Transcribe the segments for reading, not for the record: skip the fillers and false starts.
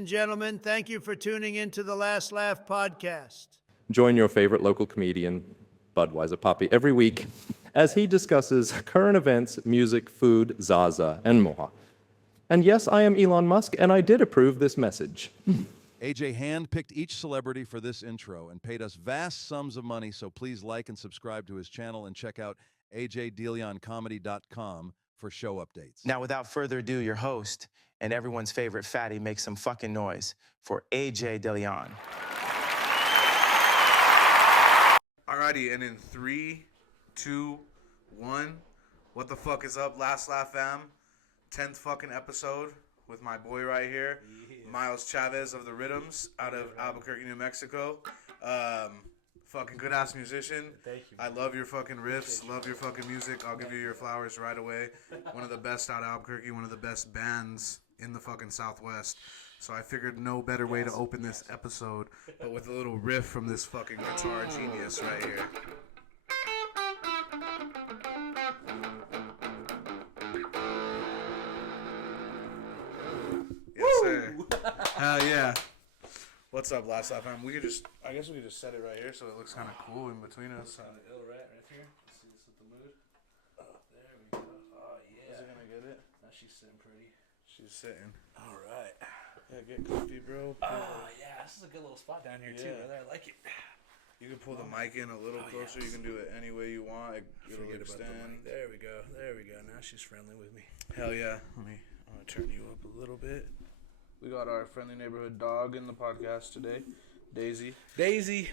and gentlemen, thank you for tuning in to the Last Laugh podcast. Join your favorite local comedian, Budweiser Poppy, every week as he discusses current events, music, food, Zaza, and more. And yes, I am Elon Musk, and I did approve this message. AJ handpicked each celebrity for this intro and paid us vast sums of money, so please like and subscribe to his channel and check out ajdeleoncomedy.com for show updates. Now, without further ado, your host and everyone's favorite fatty makes some fucking noise for AJ DeLeon. Alrighty, and in 3, 2, 1, what the fuck is up, Last Laugh fam? 10th fucking episode with my boy right here, Myles Chavez of the Riddims out of Albuquerque, New Mexico. Fucking good ass musician. Thank you. I love your fucking riffs, love your fucking music. I'll give you your flowers right away. One of the best out of Albuquerque, one of the best bands in the fucking Southwest. So I figured no better way to open this episode but with a little riff from this fucking guitar genius right here. Yes, sir. Hell yeah. What's up, Last Laugh fam? I guess we could just set it right here so it looks kind of cool in between us. Kind of ill, right here. Let's see this with the mood. There we go. Oh yeah. Is it gonna get it? Now she's sitting pretty. She's sitting. All right. Yeah, get comfy, bro. Oh yeah, this is a good little spot down here too, Yeah. brother. I like it. You can pull the mic in a little closer. yes. You can do it any way you want. It'll Forget about the extend. mic. There we go. There we go. Now she's friendly with me. Hell yeah. I'm gonna turn you up a little bit. We got our friendly neighborhood dog in the podcast today, Daisy. Daisy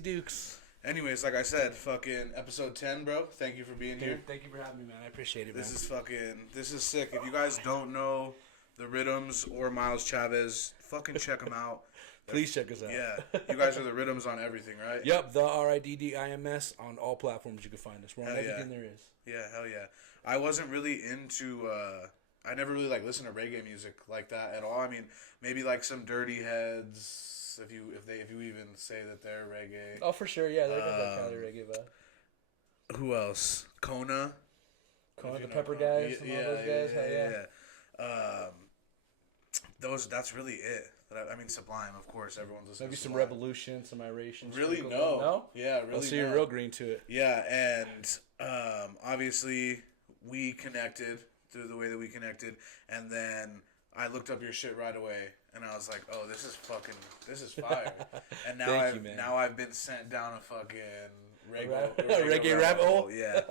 Dukes. Anyways, like I said, fucking episode 10, bro. Thank you for being here. Dude, thank you for having me, man. I appreciate it, man. This is sick. If you guys don't know the Riddims or Myles Chavez, fucking check them out. Please check us out. Yeah, you guys are the Riddims on everything, right? Yep, the RIDDIMS on all platforms you can find us. We're on Hell yeah. everything there is. Yeah, hell yeah. I wasn't really into, I never really listened to reggae music like that at all. I mean, maybe like some Dirty Heads, if you even say that they're reggae. Oh, for sure, yeah. They're got that Cali reggae vibe. Who else? Kona, The Pepper guys, and all those guys. Hell yeah. That's really it. I mean, Sublime, of course. Everyone's listening. Maybe to some Sublime. Revolution, some Iration. Really, Sprinkle. no. No? Yeah, really. So you're real green to it. Yeah, and obviously we connected through the way that we connected, and then I looked up your shit right away, and I was like, "Oh, this is fire." And now I've been sent down a fucking reggae rabbit hole. Yeah.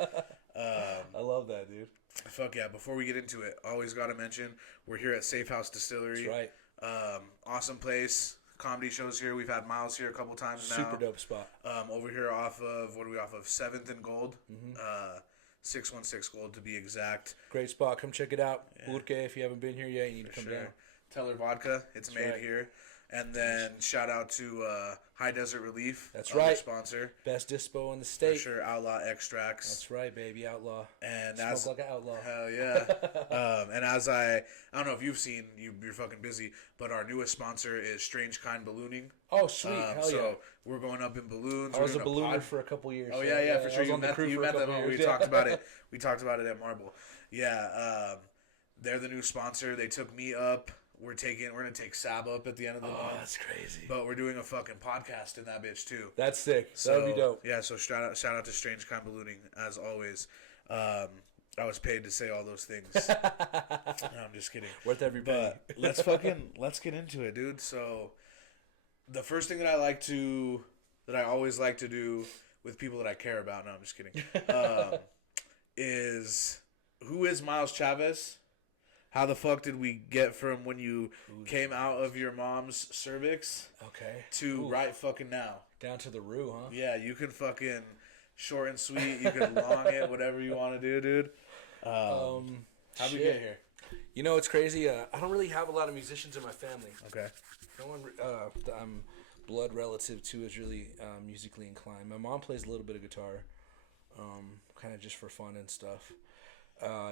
I love that, dude. Fuck yeah. Before we get into it, always got to mention we're here at Safe House Distillery. That's right. Awesome place. Comedy shows here. We've had Myles here a couple times now. Super dope spot. Over here off of, what are we off of? 7th and Gold. 616 Gold to be exact. Great spot. Come check it out. Yeah. Burke, if you haven't been here yet, you need to come down. Teller Vodka. It's That's made right. here. And then shout out to High Desert Relief. That's right. Sponsor. Best dispo in the state. For sure. Outlaw Extracts. That's right, baby. Outlaw. And Smoke like an outlaw. Hell yeah. And as I don't know if you've seen, you're fucking busy, but our newest sponsor is Strange Kind Ballooning. Oh, sweet. Hell yeah. So we're going up in balloons. I was a ballooner for a couple years. Oh, yeah, for sure. You met them. We years. talked about it. We talked about it at Marble. Yeah. They're the new sponsor. They took me up. We're gonna take Sab up at the end of the month. Oh, that's crazy. But we're doing a fucking podcast in that bitch too. That's sick. So, that would be dope. Yeah, so shout out to Strange Kind Ballooning as always. I was paid to say all those things. No, I'm just kidding. Worth every penny. But let's get into it, dude. So the first thing that I always like to do with people that I care about, no, I'm just kidding, is who is Myles Chavez? How the fuck did we get from when you came out of your mom's cervix to right fucking now? Down to the roux, huh? Yeah, you can fucking short and sweet. You can long it, whatever you want to do, dude. How'd we get here? You know, it's crazy. I don't really have a lot of musicians in my family. Okay. No one that I'm blood relative to is really musically inclined. My mom plays a little bit of guitar, kind of just for fun and stuff.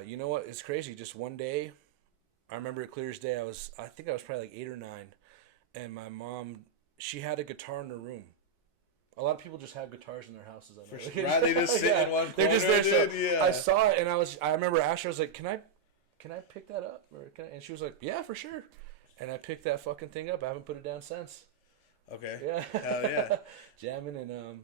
You know what? It's crazy. Just one day, I remember it clear as day. I think I was probably like 8 or 9, and my mom, she had a guitar in her room. A lot of people just have guitars in their houses. I know. For sure. Right? They just sit in one corner. They're just there. Dude, yeah. I saw it, and I remember Asher was like, "Can I pick that up?" And she was like, "Yeah, for sure." And I picked that fucking thing up. I haven't put it down since. Okay. Yeah. Hell yeah. Jamming and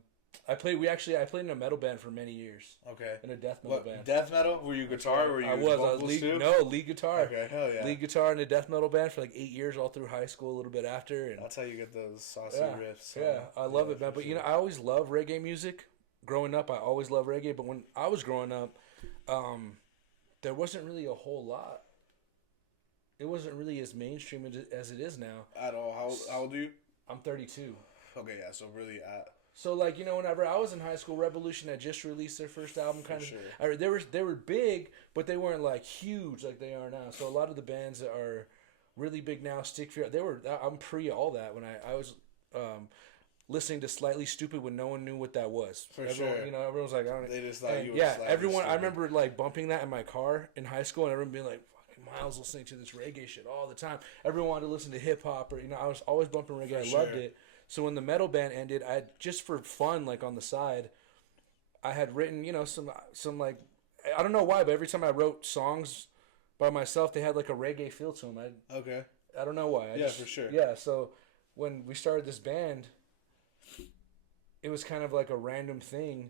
I played in a metal band for many years. Okay. In a death metal band. Death metal? Were you guitar? Were you vocals lead, too? No, lead guitar. Okay, hell yeah. Lead guitar in a death metal band for like 8 years, all through high school, a little bit after. And That's how you get those saucy yeah, riffs. Yeah, I love it, man. But I always loved reggae music. Growing up, I always loved reggae. But when I was growing up, there wasn't really a whole lot. It wasn't really as mainstream as it is now. At all. How old are you? I'm 32. Okay, yeah, so really So like whenever I was in high school, Revolution had just released their first album. Kind of, sure. They were big, but they weren't like huge like they are now. So a lot of the bands that are really big now, Stick Figure, I'm pre all that when I was listening to Slightly Stupid when no one knew what that was. Sure. Everyone was like, I don't. They just thought you were yeah, Slightly everyone. Stupid. I remember like bumping that in my car in high school, and everyone being like, Myles listening to this reggae shit all the time. Everyone wanted to listen to hip hop, or I was always bumping reggae. I loved it. So when the metal band ended, I had, just for fun, like on the side, I had written, some like, I don't know why, but every time I wrote songs by myself, they had like a reggae feel to them. I don't know why. For sure. Yeah. So when we started this band, it was kind of like a random thing,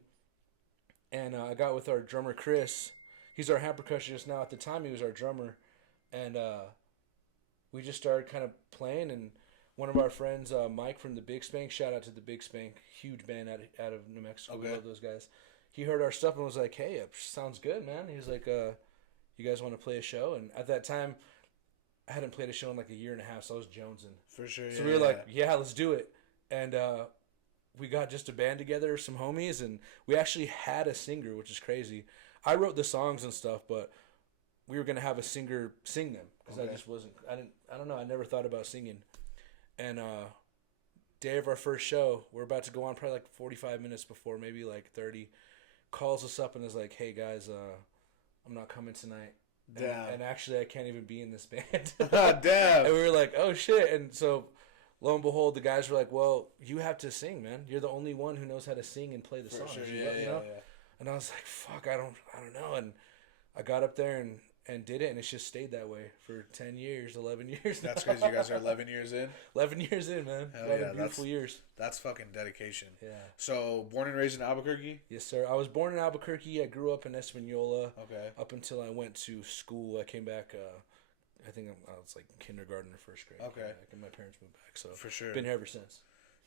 and I got with our drummer Chris. He's our hand percussionist now. At the time, he was our drummer. And we just started kind of playing, and one of our friends, Mike from the Big Spank, shout out to the Big Spank, huge band out of New Mexico. Okay. We love those guys. He heard our stuff and was like, hey, it sounds good, man. He was like, you guys want to play a show? And at that time, I hadn't played a show in like a year and a half, so I was jonesing. For sure, So we were like, yeah, let's do it. And we got just a band together, some homies, and we actually had a singer, which is crazy. I wrote the songs and stuff, but we were going to have a singer sing them because I just wasn't, I don't know, I never thought about singing. And day of our first show, we're about to go on probably like 45 minutes before, maybe like 30, calls us up and is like, hey guys, I'm not coming tonight. And actually I can't even be in this band. Damn. And we were like, oh shit. And so lo and behold, the guys were like, well, you have to sing, man. You're the only one who knows how to sing and play the songs. Sure. You know? And I was like, fuck, I don't know. And I got up there and did it, and it's just stayed that way for 10 years, 11 years now. That's crazy. You guys are 11 years in? 11 years in, man. Hell 11 yeah, beautiful years. That's fucking dedication. Yeah. So, born and raised in Albuquerque? Yes, sir. I was born in Albuquerque. I grew up in Espanola. Okay. Up until I went to school. I came back, I think I was like kindergarten or first grade. Okay. And my parents moved back, so for sure. Been here ever since.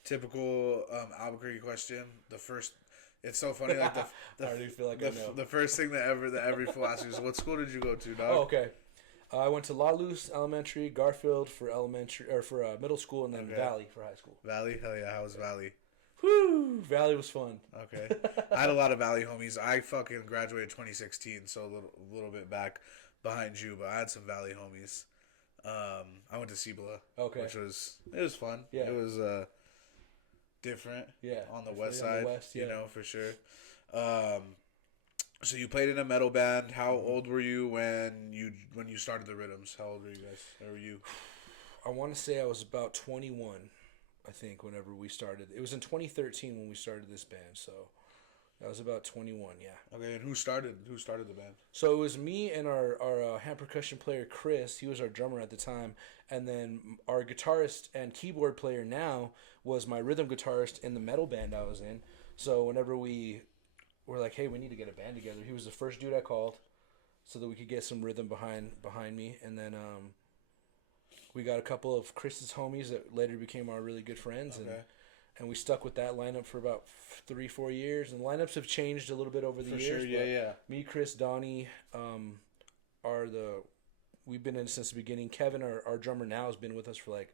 Typical Albuquerque question. It's so funny. Like I already feel like I know. The first thing that every fool asks you is, "What school did you go to, dog?" Oh, okay. I went to La Luz Elementary, Garfield for middle school, and then Valley for high school. Valley, hell yeah! How was Valley? Woo! Valley was fun. Okay, I had a lot of Valley homies. I fucking graduated 2016, so a little bit back behind you, but I had some Valley homies. I went to Cibola, which was fun. Yeah, it was different. Yeah, on the west side, yeah. You know, for sure. So you played in a metal band. How old were you when you started the Riddims? How old were you guys? Or were you? I want to say I was about 21. I think whenever we started, it was in 2013 when we started this band. So I was about 21. Yeah. Okay, and who started the band? So it was me and our hand percussion player Chris. He was our drummer at the time, and then our guitarist and keyboard player now was my rhythm guitarist in the metal band I was in. So whenever we were like, hey, we need to get a band together, he was the first dude I called, so that we could get some rhythm behind me, and then we got a couple of Chris's homies that later became our really good friends, and we stuck with that lineup for about 3-4 years. And the lineups have changed a little bit over the years. For sure, yeah. Me, Chris, Donnie, we've been in since the beginning. Kevin, our drummer now, has been with us for like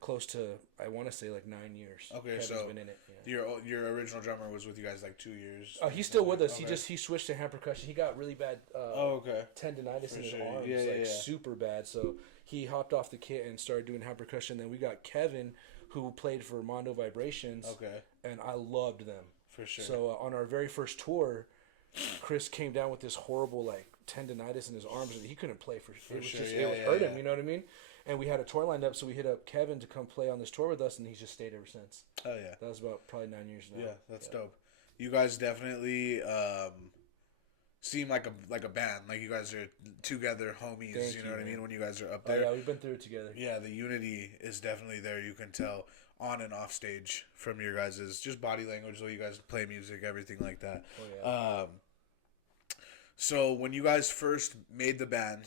close to, I want to say like 9 years. Okay, Kevin's so been in it. Yeah. Your original drummer was with you guys like 2 years. He's still with us. Okay. He switched to hand percussion. He got really bad tendonitis in his arms, super bad. So he hopped off the kit and started doing hand percussion. Then we got Kevin, who played for Mondo Vibrations. Okay. And I loved them. For sure. So on our very first tour, Chris came down with this horrible like tendonitis in his arms, and he couldn't play for. It was hurt him. You know what I mean? And we had a tour lined up, so we hit up Kevin to come play on this tour with us, and he's just stayed ever since. Oh yeah. That was about probably 9 years now. Yeah, that's dope. You guys definitely seem like a band. Like you guys are together, homies. Thank You know you, what I man. mean? When you guys are up Oh there. yeah, we've been through it together. Yeah, the unity is definitely there. You can tell on and off stage from your guys' just body language, the way you guys play music, everything like that. Oh, yeah. So when you guys first made the band,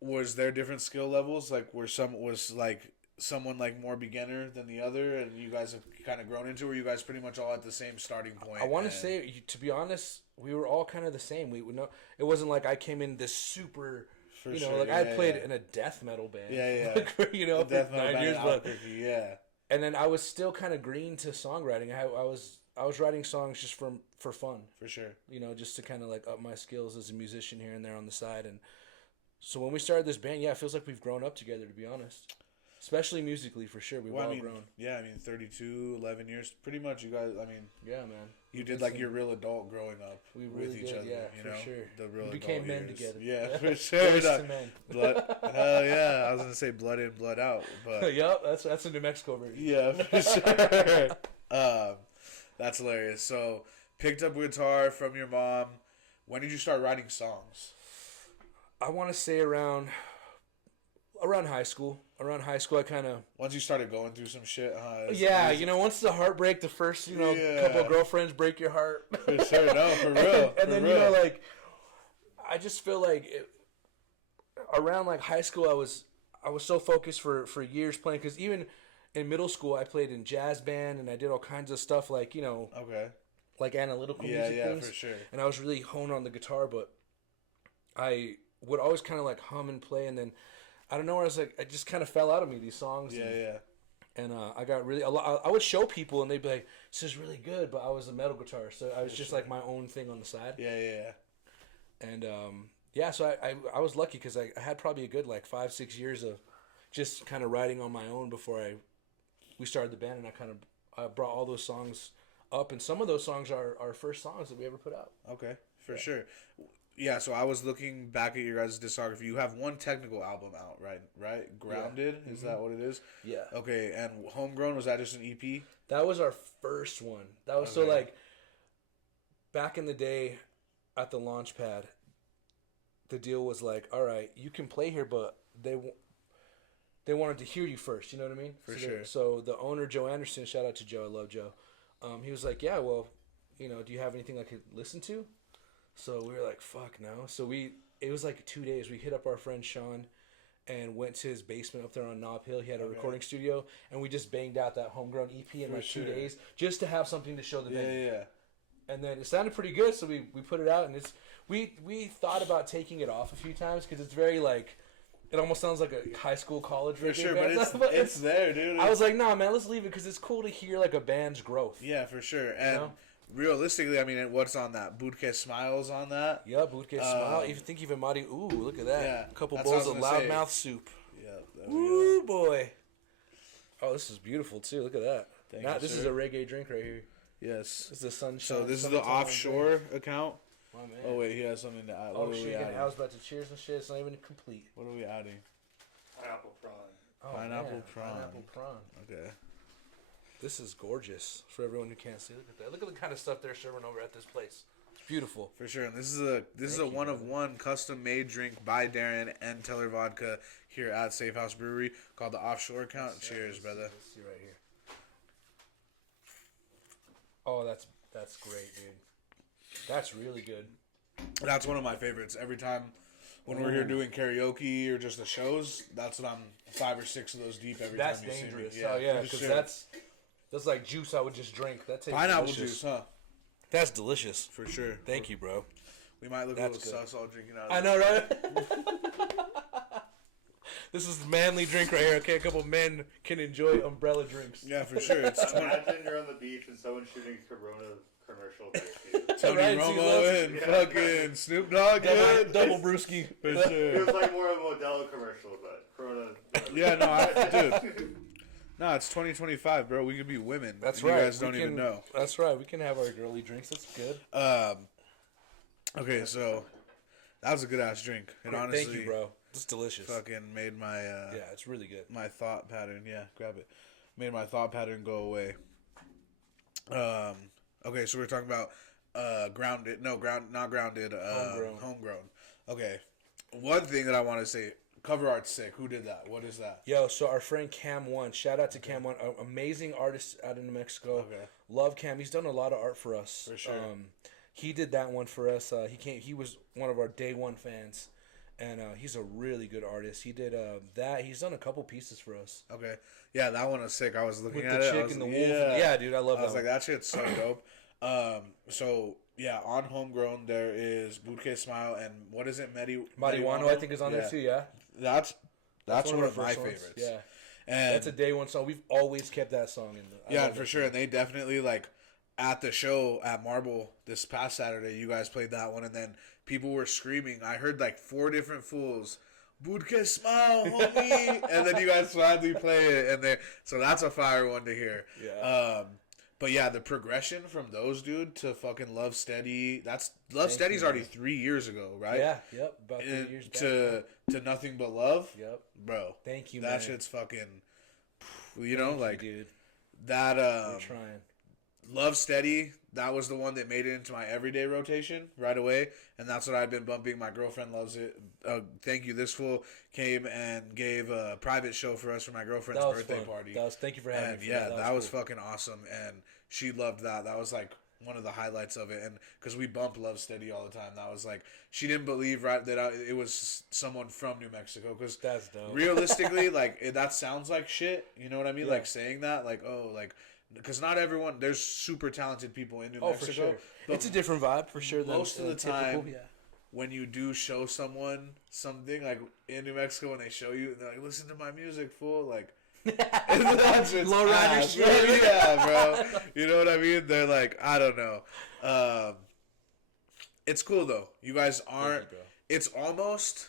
was there different skill levels? Like was like someone like more beginner than the other, and you guys have kind of grown into? Or you guys pretty much all at the same starting point? I want to say, to be honest, we were all kind of the same. We would know it wasn't like I came in this super. For you know, sure, like I yeah, played yeah. in a death metal band. Yeah, Like, you know, The death for metal 9 band years, in but Albuquerque, yeah. and then I was still kind of green to songwriting. I was writing songs just for fun. For sure. You know, just to kind of like up my skills as a musician here and there on the side. And so when we started this band, yeah, it feels like we've grown up together, to be honest. Especially musically, for sure. We've all grown. Yeah, I mean, 32, 11 years. Pretty much, you guys, I mean, Yeah, man. you did like your real adult growing up We really with each did, other. yeah, you for know? sure. The real We became adult men years. together. Yeah, for sure. Boys dog. to men. Blood, hell yeah. I was going to say blood in, blood out. But Yup, that's a New Mexico version. yeah, for sure. That's hilarious. So, picked up guitar from your mom. When did you start writing songs? I want to say around high school. Around high school, I kind of... Once you started going through some shit, huh? Yeah, you know, once the heartbreak, the first, you know, Yeah. couple of girlfriends break your heart. For sure, no, for real. And then, you know, like, I just feel like around, like, high school, I was so focused for years playing, because even in middle school, I played in jazz band, and I did all kinds of stuff, like, you know, Okay. like analytical music things. For sure. And I was really honed on the guitar, but I would always kind of, like, hum and play, and then I don't know where I was like, I just kind of fell out of me, these songs. Yeah. And I got really, I would show people and they'd be like, this is really good, but I was a metal guitarist, so I was just like my own thing on the side. Yeah. And yeah, so I was lucky because I had probably a good like 5-6 years of just kind of writing on my own before we started the band, and I brought all those songs up, and some of those songs are our first songs that we ever put out. Okay, for sure. Yeah, so I was looking back at your guys' discography. You have one technical album out, right? Grounded, is that what it is? Yeah. Okay, and Homegrown, was that just an EP? That was our first one. That was so like back in the day at the launch pad, the deal was like, all right, you can play here, but they wanted to hear you first. You know what I mean? For sure. So the owner, Joe Anderson, shout out to Joe, I love Joe. He was like, yeah, well, you know, do you have anything I could listen to? So we were like, fuck no. So it was like 2 days. We hit up our friend Sean and went to his basement up there on Nob Hill. He had a recording studio, and we just banged out that Homegrown EP in like 2 days just to have something to show the venue. Yeah. And then it sounded pretty good, so we put it out, and we thought about taking it off a few times because it's very like, it almost sounds like a high school college For reggae sure, band. but it's there, dude. I was like, nah, man, let's leave it because it's cool to hear like a band's growth. Yeah, for sure. And know? realistically, I mean, what's on that? Bootcamp Smiles on that? Yeah, Bootcamp Smile. Even Mari. Ooh, look at that. Yeah, A couple that's what I bowls was of gonna say. loudmouth soup. Yeah. There we Ooh, go. boy. Oh, this is beautiful too. Look at that. Thank Now, you, this sir. is a reggae drink right here. Yes. This is the sunshine. So this is the summertime offshore drink. account? Oh, man. Oh, wait, he has something to add. Oh, What are we shit. adding? I was about to cheers and shit. It's not even complete. What are we adding? Pineapple prawn. Oh, Pineapple man. prawn. Pineapple prawn. Okay. This is gorgeous for everyone who can't see. Look at that. Look at the kind of stuff they're serving over at this place. It's beautiful. For sure. And this is a you, one of one custom made drink by Darren and Teller Vodka here at Safe House Brewery called the Offshore Account. Cheers, brother. Let's see right here. Oh, that's great, dude. That's really good. That's one of my favorites. Every time when we're here doing karaoke or just the shows, that's what I'm 5 or 6 of those deep every That's time you dangerous. see me. Oh yeah, for because sure. that's like juice I would just drink. That tastes pineapple delicious. juice, huh? That's delicious. For sure. Thank you, bro. We might look That's a little good. sus all drinking out of I know, right? This is the manly drink right here. Okay, a couple men can enjoy umbrella drinks. Yeah, for sure. It's 20. Imagine you're on the beach and someone's shooting Corona commercial next to you. Tony Right, Romo and Yeah. fucking Snoop Dogg. dude. Double brewski. For It sure. was like more of a Modelo commercial, but Corona. Yeah, dude. No, it's 2025, bro. We could be women. That's and right. You guys don't We even can- know. That's right. We can have our girly drinks. That's good. Okay, so that was a good ass drink. It honestly, Thank you, bro. It's delicious. fucking made my Yeah, it's really good. my thought pattern. Yeah, grab it. Made my thought pattern go away. Okay, so we're talking about Grounded. No, not grounded. Homegrown. Homegrown. Okay. One thing that I want to say, cover art's sick. Who did that? What is that? Yo, so our friend Cam One, shout out to Cam One, amazing artist out of New Mexico. Okay. Love Cam. He's done a lot of art for us. For sure. He did that one for us. He was one of our day one fans, and he's a really good artist. He did that. He's done a couple pieces for us. Okay. Yeah, that one was sick. I was looking With at the it. chick and the wolf. Yeah, dude, I love I that was like, one. that shit's so dope. So yeah, on Homegrown there is Budke Smile and what is it, Marijuana, I think, is on there too. Yeah, That's one of our my first ones. favorites. Yeah, and that's a day one song. We've always kept that song in. Yeah, for sure. And they definitely like at the show at Marble this past Saturday. You guys played that one, and then people were screaming. I heard like 4 different fools. Budke Smile, homie, and then you guys finally play it, and so that's a fire one to hear. Yeah. But yeah, the progression from those dude to fucking Love Steady. Love Steady's already 3 years ago, right? Yeah. Yep. About 3 years back. To Nothing But Love. Yep. Bro. Thank you, that man. shit's fucking. Thank you, dude. That. We're trying. Love Steady, that was the one that made it into my everyday rotation right away, and that's what I've been bumping. My girlfriend loves it. Thank you. This fool came and gave a private show for us for my girlfriend's birthday party. Thank you for having me. That was fucking awesome, and she loved that. That was like one of the highlights of it, and because we bump Love Steady all the time, that was like she didn't believe it was someone from New Mexico, because that's dope. Realistically, like that sounds like shit. You know what I mean? Yeah. Like saying that, like because not everyone, there's super talented people in New Mexico. For sure. But it's a different vibe for sure. Most of the time, yeah. when you do show someone something like in New Mexico, when they show you, they're like, "Listen to my music, fool!" Like, that's just Low rider ass, shit. bro. Yeah, bro. You know what I mean? They're like, I don't know. It's cool though. You guys aren't. Thank you, bro. It's almost.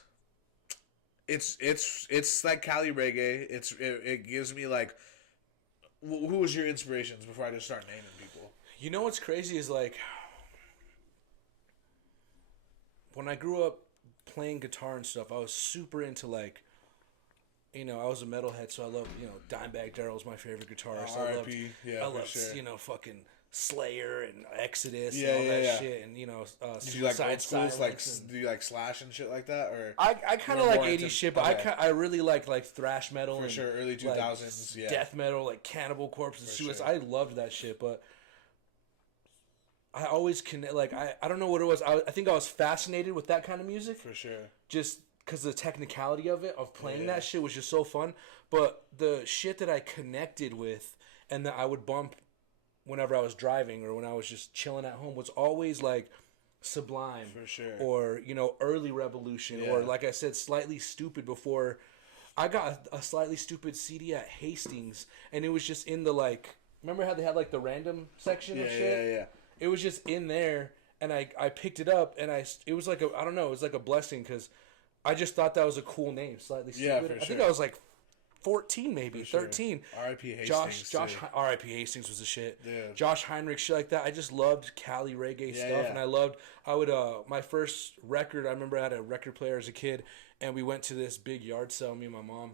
It's like Cali reggae. It gives me like. Who was your inspirations before I just start naming people? You know what's crazy is like when I grew up playing guitar and stuff, I was super into like, I was a metalhead, so I love, Dimebag Darrell's my favorite guitarist. R.I.P. I loved, sure. Fucking Slayer and Exodus Yeah, and all that yeah. shit, and Do you like Suicide old schools, Silence. do you like Slash and shit like that, or I kind of You're like more 80s into- shit, but okay. I really like thrash metal for and sure early 2000s? like, Yeah, death metal, like Cannibal Corpse and For Suicide. sure. I loved that shit, but I always connect. Like I don't know what it was. I think I was fascinated with that kind of music, for sure. just because the technicality of it, of playing Yeah. that shit was just so fun. But the shit that I connected with and that I would bump whenever I was driving or when I was just chilling at home was always like Sublime, For sure. or Early Revolution, or Yeah. like I said, Slightly Stupid. Before I got a Slightly Stupid CD at Hastings, and it was just in the like. Remember how they had like the random section Yeah, of shit? yeah. It was just in there, and I picked it up, and it was like I don't know, it was like a blessing, because I just thought that was a cool name, Slightly Stupid. Yeah, for I think sure. I was like 14, maybe Sure. 13. R.I.P. Hastings. Josh, too. R.I.P. Hastings was the shit. Yeah. Josh Heinrich, shit like that. I just loved Cali reggae stuff, yeah. and I would my first record. I remember I had a record player as a kid, and we went to this big yard sale. Me and my mom.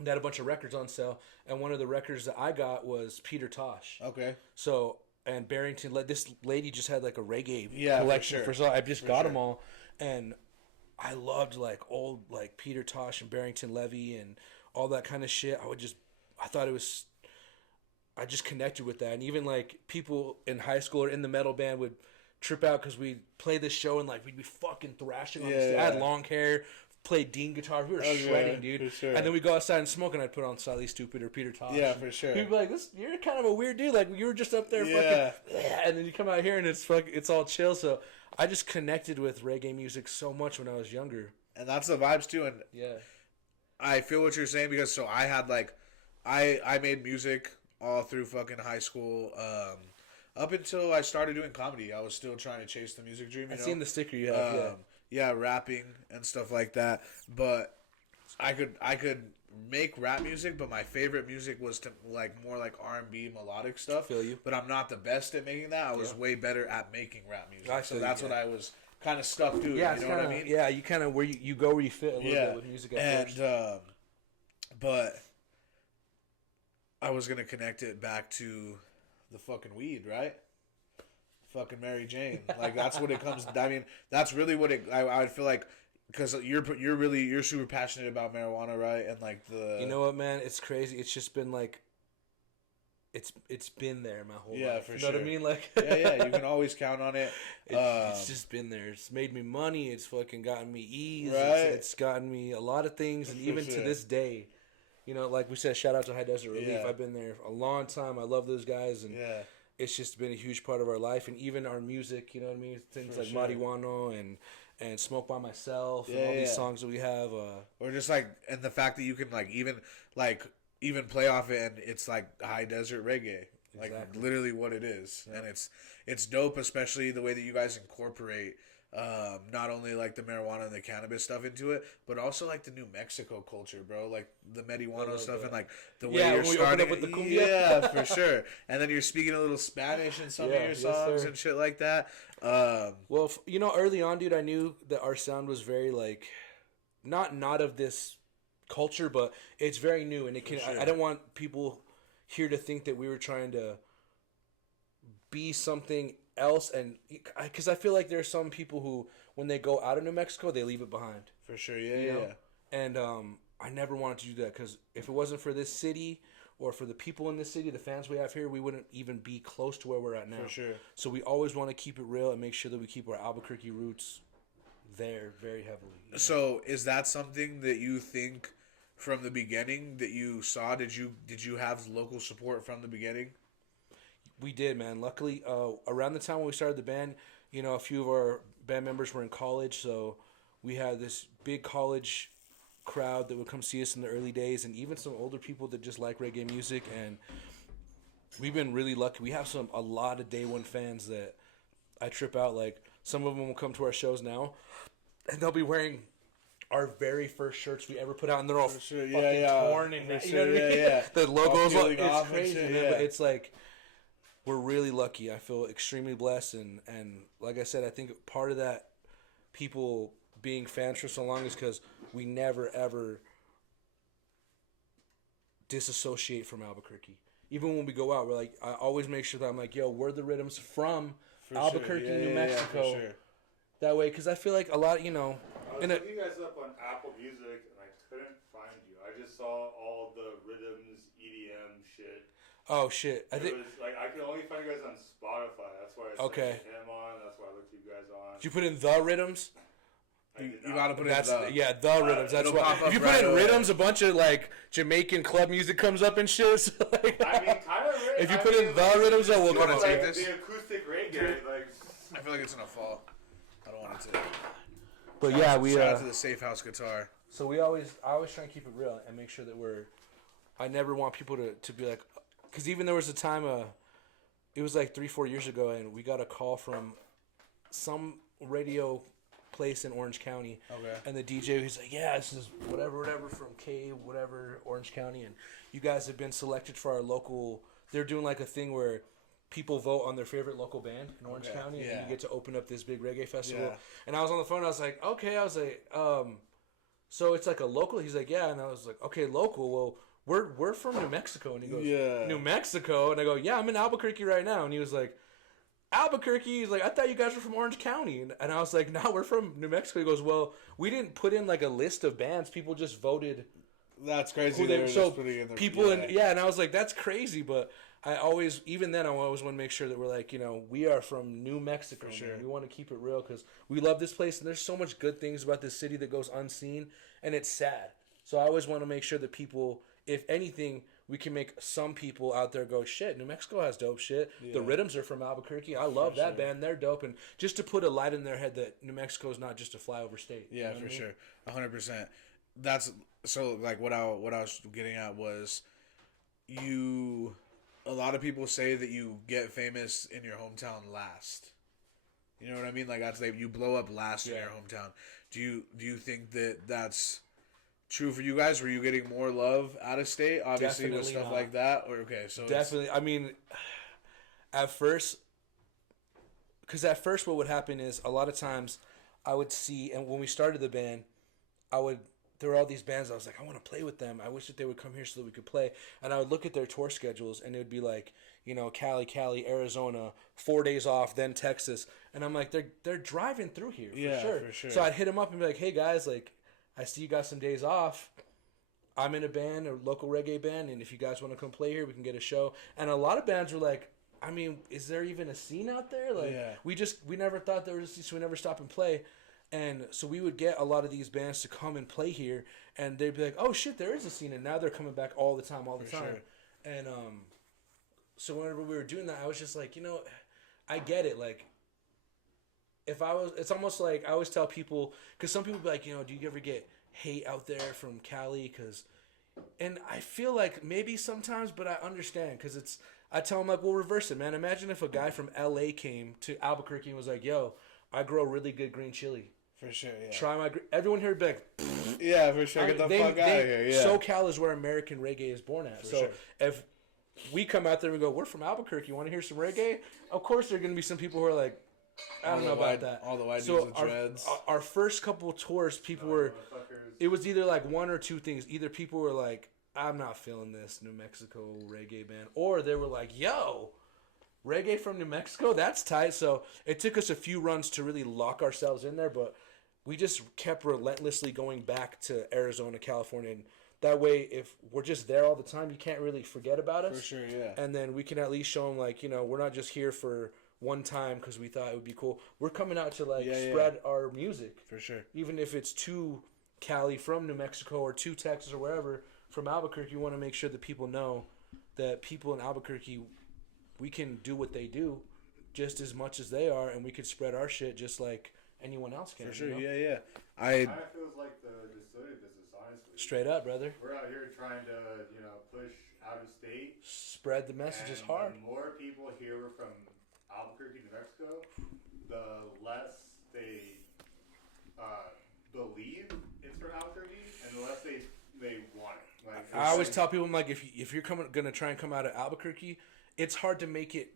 They had a bunch of records on sale, and one of the records that I got was Peter Tosh. Okay. So, and Barrington, this lady just had like a reggae Yeah, for collection sure. for sale. I just For got sure. them all, and I loved like old like Peter Tosh and Barrington Levy and all that kind of shit. I just connected with that, and even like people in high school or in the metal band would trip out because we'd play this show and like we'd be fucking thrashing on the stage. I had Yeah. long hair. Played Dean guitar. We were Oh, yeah, shredding, dude. for sure. And then we go outside and smoke, and I'd put on Slightly Stupid or Peter Tosh. Yeah, for sure. People be like, you're kind of a weird dude. Like, you were just up there Yeah. fucking... And then you come out here, and it's all chill. So I just connected with reggae music so much when I was younger. And that's the vibes too. And Yeah. I feel what you're saying, because so I had like, I made music all through fucking high school. Up until I started doing comedy, I was still trying to chase the music dream. I've seen the sticker you have, Yeah, rapping and stuff like that. But I could make rap music, but my favorite music was to like more like R&B melodic stuff. Feel you. But I'm not the best at making that. I was way better at making rap music. I So feel you, that's yeah. what I was kind of stuck doing. Yeah, you it's know kinda, what I mean? Yeah, you kind of, where you go where you fit a little bit with music at first. And but I was gonna connect it back to the fucking weed, right? fucking Mary Jane. Like that's what it comes. I mean, that's really what it. I would feel like because you're super passionate about marijuana, right? And like the You know what, man? It's crazy. It's just been like. It's been there my whole life. For you sure. know what I mean? Like yeah, you can always count on it. It's just been there. It's made me money. It's fucking gotten me ease. Right. It's gotten me a lot of things, and even to this day, you know, like we said, shout out to High Desert Relief. Yeah. I've been there a long time. I love those guys, and it's just been a huge part of our life, and even our music. You know what I mean? Things like Marijuano and Smoke by Myself and all these songs that we have. Or just like, and the fact that you can even play off it, and it's like high desert reggae, like literally what it is, and it's dope, especially the way that you guys incorporate not only like the marijuana and the cannabis stuff into it, but also like the New Mexico culture, bro, like the marijuana stuff and like the way you're starting with the cumbia. for sure, and then you're speaking a little Spanish in some of your songs and shit like that. Well, you know, early on, dude, I knew that our sound was very like not of this culture, but it's very new, and it can. I don't want people here to think that we were trying to be something else, and because I feel like there's some people who, when they go out of New Mexico, they leave it behind. For sure, And I never wanted to do that, because if it wasn't for this city or for the people in this city, the fans we have here, we wouldn't even be close to where we're at now. For sure. So we always want to keep it real and make sure that we keep our Albuquerque roots there very heavily. You know? So is that something that you think from the beginning that you saw? Did you have local support from the beginning? We did, man. Luckily, around the time when we started the band, you know, a few of our band members were in college, so we had this big college crowd that would come see us in the early days, and even some older people that just like reggae music. And we've been really lucky. We have a lot of day one fans that I trip out. Like, some of them will come to our shows now, and they'll be wearing our very first shirts we ever put out, and they're all fucking torn, and you know what I mean? The logos, it's crazy, man. But it's like, we're really lucky. I feel extremely blessed, and like I said, I think part of that, people being fans for so long, is because we never ever disassociate from Albuquerque. Even when we go out, we're like, I always make sure that I'm like, yo, we're the Riddims from Albuquerque, New Mexico. For sure. That way, because I feel like a lot, you know. I was looking you guys up on Apple Music, and I couldn't find you. I just saw all the Riddims EDM shit. Oh shit! I think was like I could only find you guys on Spotify. That's why I searched him on. That's why I looked you guys on. Did you put in the Rhythms? You gotta put in the Rhythms. That's why. If you put in Rhythms, a bunch of like Jamaican club music comes up and shit. So, like, I mean, kind of. If you put in the Rhythms, that will come up. Like the acoustic reggae, like. I feel like it's gonna fall. I don't want it to. But yeah, we shout out to the Safe House guitar. So I always try and keep it real and make sure that I never want people to be like, because even there was a time, it was like 3-4 years ago, and we got a call from some radio place in Orange County. Okay. And the DJ, he's like, yeah, this is whatever from K, whatever, Orange County, and you guys have been selected for our local. They're doing like a thing where people vote on their favorite local band in Orange County, and then you get to open up this big reggae festival. Yeah. And I was on the phone, I was like, okay, so it's like a local? He's like, yeah. And I was like, okay, local, well, we're from New Mexico. And he goes, New Mexico? And I go, yeah, I'm in Albuquerque right now. And he was like, Albuquerque? He's like, I thought you guys were from Orange County. And I was like, no, we're from New Mexico. He goes, well, we didn't put in like a list of bands. People just voted. That's crazy. And I was like, that's crazy. But I always want to make sure that we're like, you know, we are from New Mexico. For sure. Man. We want to keep it real because we love this place, and there's so much good things about this city that goes unseen, and it's sad. So I always want to make sure that people, if anything, we can make some people out there go, shit, New Mexico has dope shit. Yeah. The Riddims are from Albuquerque. I love that band. They're dope. And just to put a light in their head that New Mexico is not just a flyover state. Yeah, for sure. 100%. That's so like what I was getting at was a lot of people say that you get famous in your hometown last. You know what I mean? Like you blow up last in your hometown. Do you think that that's true for you guys? Were you getting more love out of state, obviously, with stuff like that? Or so definitely. I mean, at first, what would happen is a lot of times I would see, and when we started the band, I would there were all these bands. I was like, I want to play with them. I wish that they would come here so that we could play. And I would look at their tour schedules, and it would be like, Cali, Arizona, 4 days off, then Texas. And I'm like, they're driving through here for sure. So I'd hit them up and be like, hey guys, like, I see you got some days off. I'm in a band, a local reggae band, and if you guys want to come play here, we can get a show. And a lot of bands were like, I mean, is there even a scene out there? Like, we never thought there was a scene, so we never stop and play. And so we would get a lot of these bands to come and play here, and they'd be like, oh shit, there is a scene. And now they're coming back all the time. Sure. And so whenever we were doing that, I was just like, I get it. Like, it's almost like I always tell people, because some people be like, do you ever get hate out there from Cali? And I feel like maybe sometimes, but I understand, because I tell them, like, we'll reverse it, man. Imagine if a guy from LA came to Albuquerque and was like, yo, I grow really good green chili. For sure, yeah. Try my everyone here would be like, yeah, for sure. Get the fuck out of here. Yeah. SoCal is where American reggae is born at. So if we come out there and we go, we're from Albuquerque, you want to hear some reggae? Of course, there are going to be some people who are like, I don't know about that. All the white dudes with dreads. Our first couple of tours, people were, it was either like one or two things. Either people were like, I'm not feeling this New Mexico reggae band, or they were like, yo, reggae from New Mexico, that's tight. So it took us a few runs to really lock ourselves in there, but we just kept relentlessly going back to Arizona, California, and that way, if we're just there all the time, you can't really forget about us. For sure, yeah. And then we can at least show them, like, we're not just here for one time because we thought it would be cool. We're coming out to, like, spread our music. For sure. Even if it's to Cali from New Mexico or to Texas or wherever, from Albuquerque, you want to make sure that people know that people in Albuquerque, we can do what they do just as much as they are, and we could spread our shit just like anyone else can. For sure, yeah. It kind of feels like the distillery business, honestly. Straight up, brother. We're out here trying to, push out of state. Spread the message is hard. The more people hear we're from Albuquerque, New Mexico, the less they believe it's from Albuquerque, and the less they want it. Like, I always tell people, I'm like, if you're gonna try and come out of Albuquerque, it's hard to make it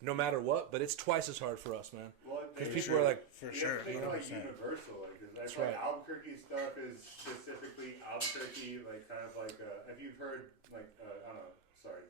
no matter what, but it's twice as hard for us, man. Because people are like, for sure, they like universal, like, cause that's right. Albuquerque stuff is specifically Albuquerque, like kind of like if you've heard like I don't know, sorry,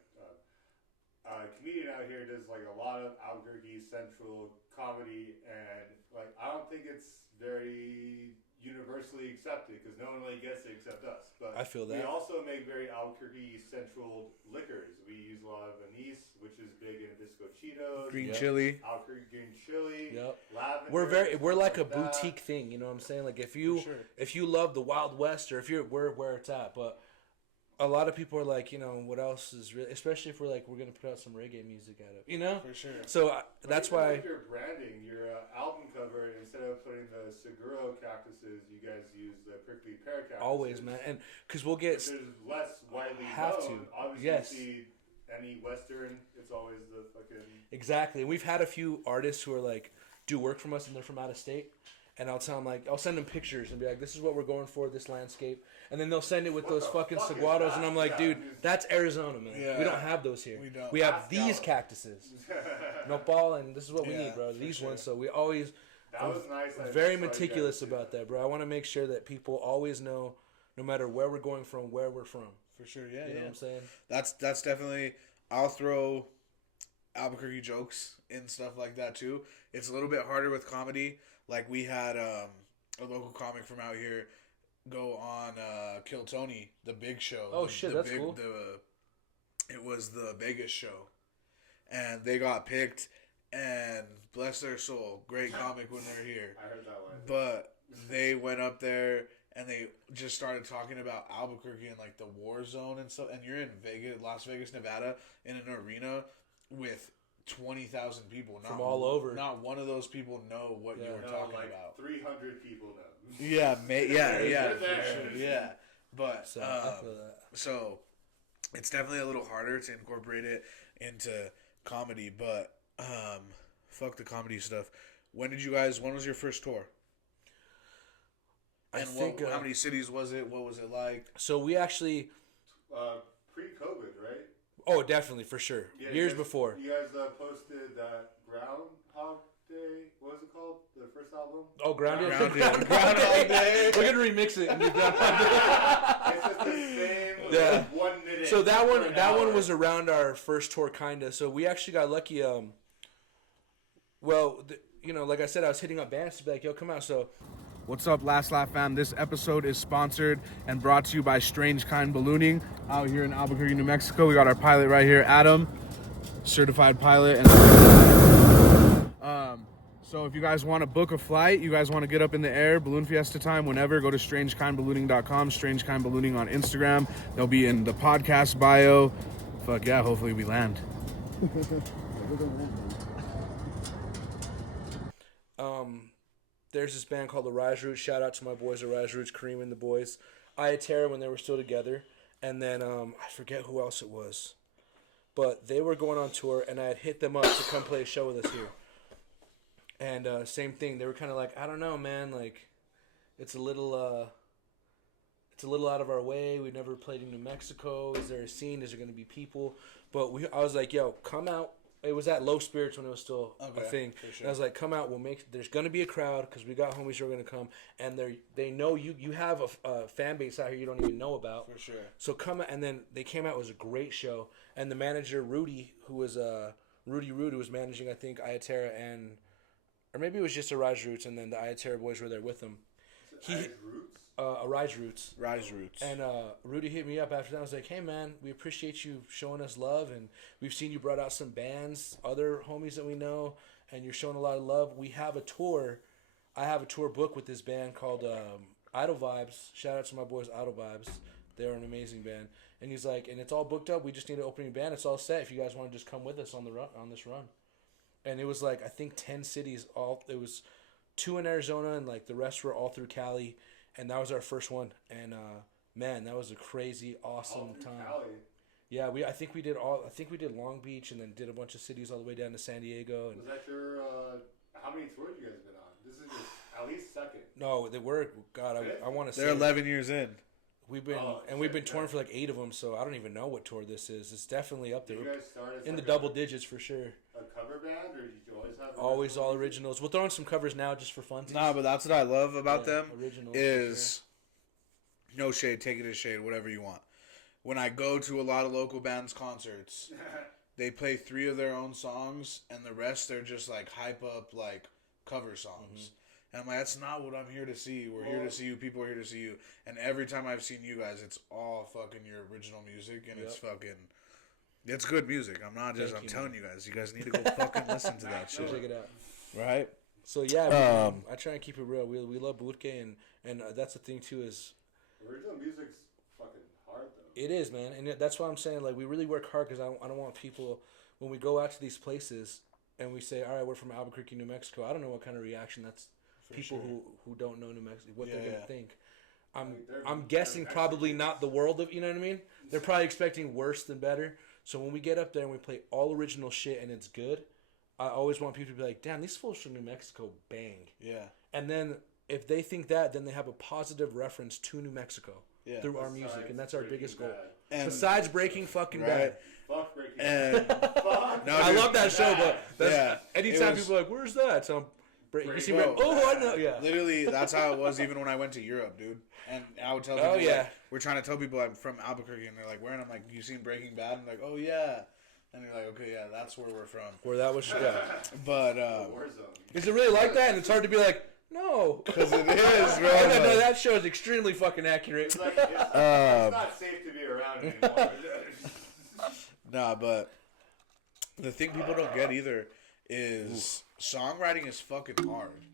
a comedian out here does like a lot of Albuquerque Central comedy, and like I don't think it's very universally accepted because no one really gets it except us. But I feel that. We also make very Albuquerque Central liquors. We use a lot of anise, which is big in disco Cheetos. Green chili. Albuquerque green chili. Yep. Lavender. We're like a boutique thing, you know what I'm saying? Like if you love the Wild West, or if you're where it's at, but a lot of people are like, what else is really, especially if we're going to put out some reggae music out of, For sure. So that's why. Like your branding, your album cover, instead of putting the Seguro cactuses, you guys use the prickly pear cactuses. Always, man. And because we'll get. Which is less widely have known. to. Obviously, yes. you see any Western, it's always the fucking. Exactly. We've had a few artists who are like, do work from us and they're from out of state. And I'll tell them, like, I'll send them pictures and be like, this is what we're going for, this landscape. And then they'll send it with those fucking saguaros. And I'm like, dude, that's Arizona, man. Yeah. We don't have those here. We don't. We have these cactuses. Nopal, and this is what we need, bro. These ones. So we always, that was nice. Very meticulous about that, bro. I want to make sure that people always know, no matter where we're going from, where we're from. For sure, yeah. You know what I'm saying? That's definitely, I'll throw Albuquerque jokes and stuff like that, too. It's a little bit harder with comedy. Like, we had a local comic from out here go on Kill Tony, the big show. Oh, shit, that's cool. It was the Vegas show. And they got picked, and bless their soul, great comic when they're here. I heard that one. But they went up there, and they just started talking about Albuquerque and, like, the war zone and stuff. And you're in Las Vegas, Nevada, in an arena with 20,000 people. From all over. Not one of those people know what you were talking like about. 300 people know. Yeah, for sure, yeah. But, so, I feel that. So, it's definitely a little harder to incorporate it into comedy, but, fuck the comedy stuff. When was your first tour? And how many cities was it? What was it like? So we actually... pre-COVID, right? Oh, definitely, for sure. Years before. You guys posted that Groundhog Day. What was it called? The first first album? Oh, Grounded. Groundhog Day. We're gonna remix it and do Groundhog Day. It's just the same. Yeah. One minute. So that for one, an that one hour. was around our first tour, kinda. So we actually got lucky. Like I said, I was hitting up bands to be like, "Yo, come out." So What's up, Last Laugh fam? This episode is sponsored and brought to you by Strange Kind Ballooning out here in Albuquerque, New Mexico. We got our pilot right here, Adam, certified pilot. So if you guys want to book a flight, you guys want to get up in the air, Balloon Fiesta time, whenever, go to strangekindballooning.com, Strange Kind Ballooning on Instagram. They'll be in the podcast bio. Fuck yeah, hopefully we land. there's this band called the Rise Roots. Shout out to my boys, the Rise Roots, Kareem and the boys. Iatera when they were still together. And then I forget who else it was. But they were going on tour, and I had hit them up to come play a show with us here. And same thing. They were kind of like, I don't know, man. Like, it's a little out of our way. We've never played in New Mexico. Is there a scene? Is there going to be people? But I was like, yo, come out. It was at Low Spirits when it was still a thing. Sure. And I was like, come out. There's going to be a crowd because we got homies who are going to come. And they know you have a fan base out here you don't even know about. For sure. So come out. And then they came out. It was a great show. And the manager, Rudy, who was Rudy Root, who was managing, I think, Iatera and... Or maybe it was just a Rise Roots, and then the Iatera boys were there with him. Rise Roots? Rise Roots. And Rudy hit me up after that. I was like, hey, man, we appreciate you showing us love, and we've seen you brought out some bands, other homies that we know, and you're showing a lot of love. We have a tour. I have a tour booked with this band called Idle Vibes. Shout out to my boys, Idle Vibes. They're an amazing band. And he's like, and it's all booked up. We just need an opening band. It's all set if you guys want to just come with us on this run. And it was like, I think 10 cities. It was 2 in Arizona, and like the rest were all through Cali. And that was our first one. And man, that was a crazy, awesome time. Cali. Yeah, I think we did Long Beach, and then did a bunch of cities all the way down to San Diego. And was that your? How many tours you guys been on? This is just at least second. No, they were. God, I want to say they're 11 years in. We've been touring for like 8 of them, so I don't even know what tour this is. It's definitely up there. Did you guys start as in like the double digits for sure. A cover band, or did you always have always all originals? We'll throw in some covers now just for fun. Nah, but that's what I love about them. Originals is no shade, take it as shade, whatever you want. When I go to a lot of local bands concerts, they play 3 of their own songs, and the rest they're just like hype up like cover songs. Mm-hmm. And I'm like, that's not what I'm here to see. We're here to see you. People are here to see you. And every time I've seen you guys, it's all fucking your original music, and it's good music. I'm telling you guys need to go fucking listen to that shit. Check it out. Right? So yeah, I try and keep it real. We love Burke, and that's the thing too is original music's fucking hard though. It is, man, and that's why I'm saying like we really work hard because I don't want people when we go out to these places and we say, all right, we're from Albuquerque, New Mexico. I don't know what kind of reaction that's. People who don't know New Mexico, what they're gonna think. I'm guessing probably not the world of, you know what I mean? They're probably expecting worse than better. So when we get up there and we play all original shit and it's good, I always want people to be like, damn, these fools from New Mexico bang. Yeah. And then if they think that, then they have a positive reference to New Mexico through our music, and that's our biggest goal. And besides Breaking Fucking Bad. Fuck Breaking Bad. I love that show, but anytime people are like, where's that? So you see, I know. Yeah, literally, that's how it was. Even when I went to Europe, dude, and I would tell people, like, we're trying to tell people I'm from Albuquerque, and they're like, "Where?" And I'm like, "You seen Breaking Bad?" And I'm like, "Oh yeah," and they're like, "Okay, yeah, that's where we're from." Where that was, But is it really like that? And it's hard to be like, no, because it is, bro. No, that show is extremely fucking accurate. It's not safe to be around anymore. Nah, but the thing people don't get either is. Songwriting is fucking hard,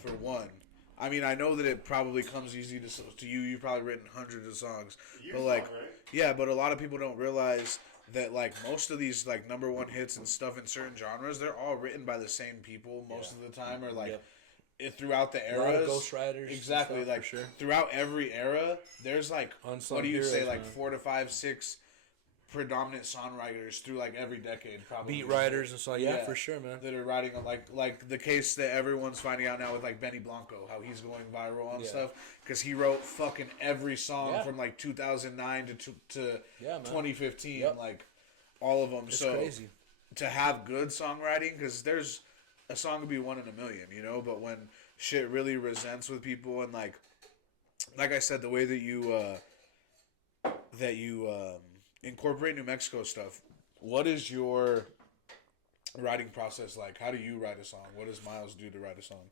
for one. I mean, I know that it probably comes easy to you. You've probably written hundreds of songs. But like, yeah, but a lot of people don't realize that like most of these like number 1 hits and stuff in certain genres, they're all written by the same people most of the time, or like throughout the eras. A lot of ghostwriters. Exactly, like throughout every era, there's like unsung what do you heroes, say, like man. 4 to 5, 6 predominant songwriters through like every decade, probably beat writers and so for sure, man, that are writing like the case that everyone's finding out now with like Benny Blanco, how he's going viral and stuff because he wrote fucking every song from like 2009 to 2015, like all of them. It's so crazy to have good songwriting, because there's a song could be 1 in a million, you know. But when shit really resents with people, and like I said, the way that you incorporate New Mexico stuff. What is your writing process like? How do you write a song? What does Myles do to write a song?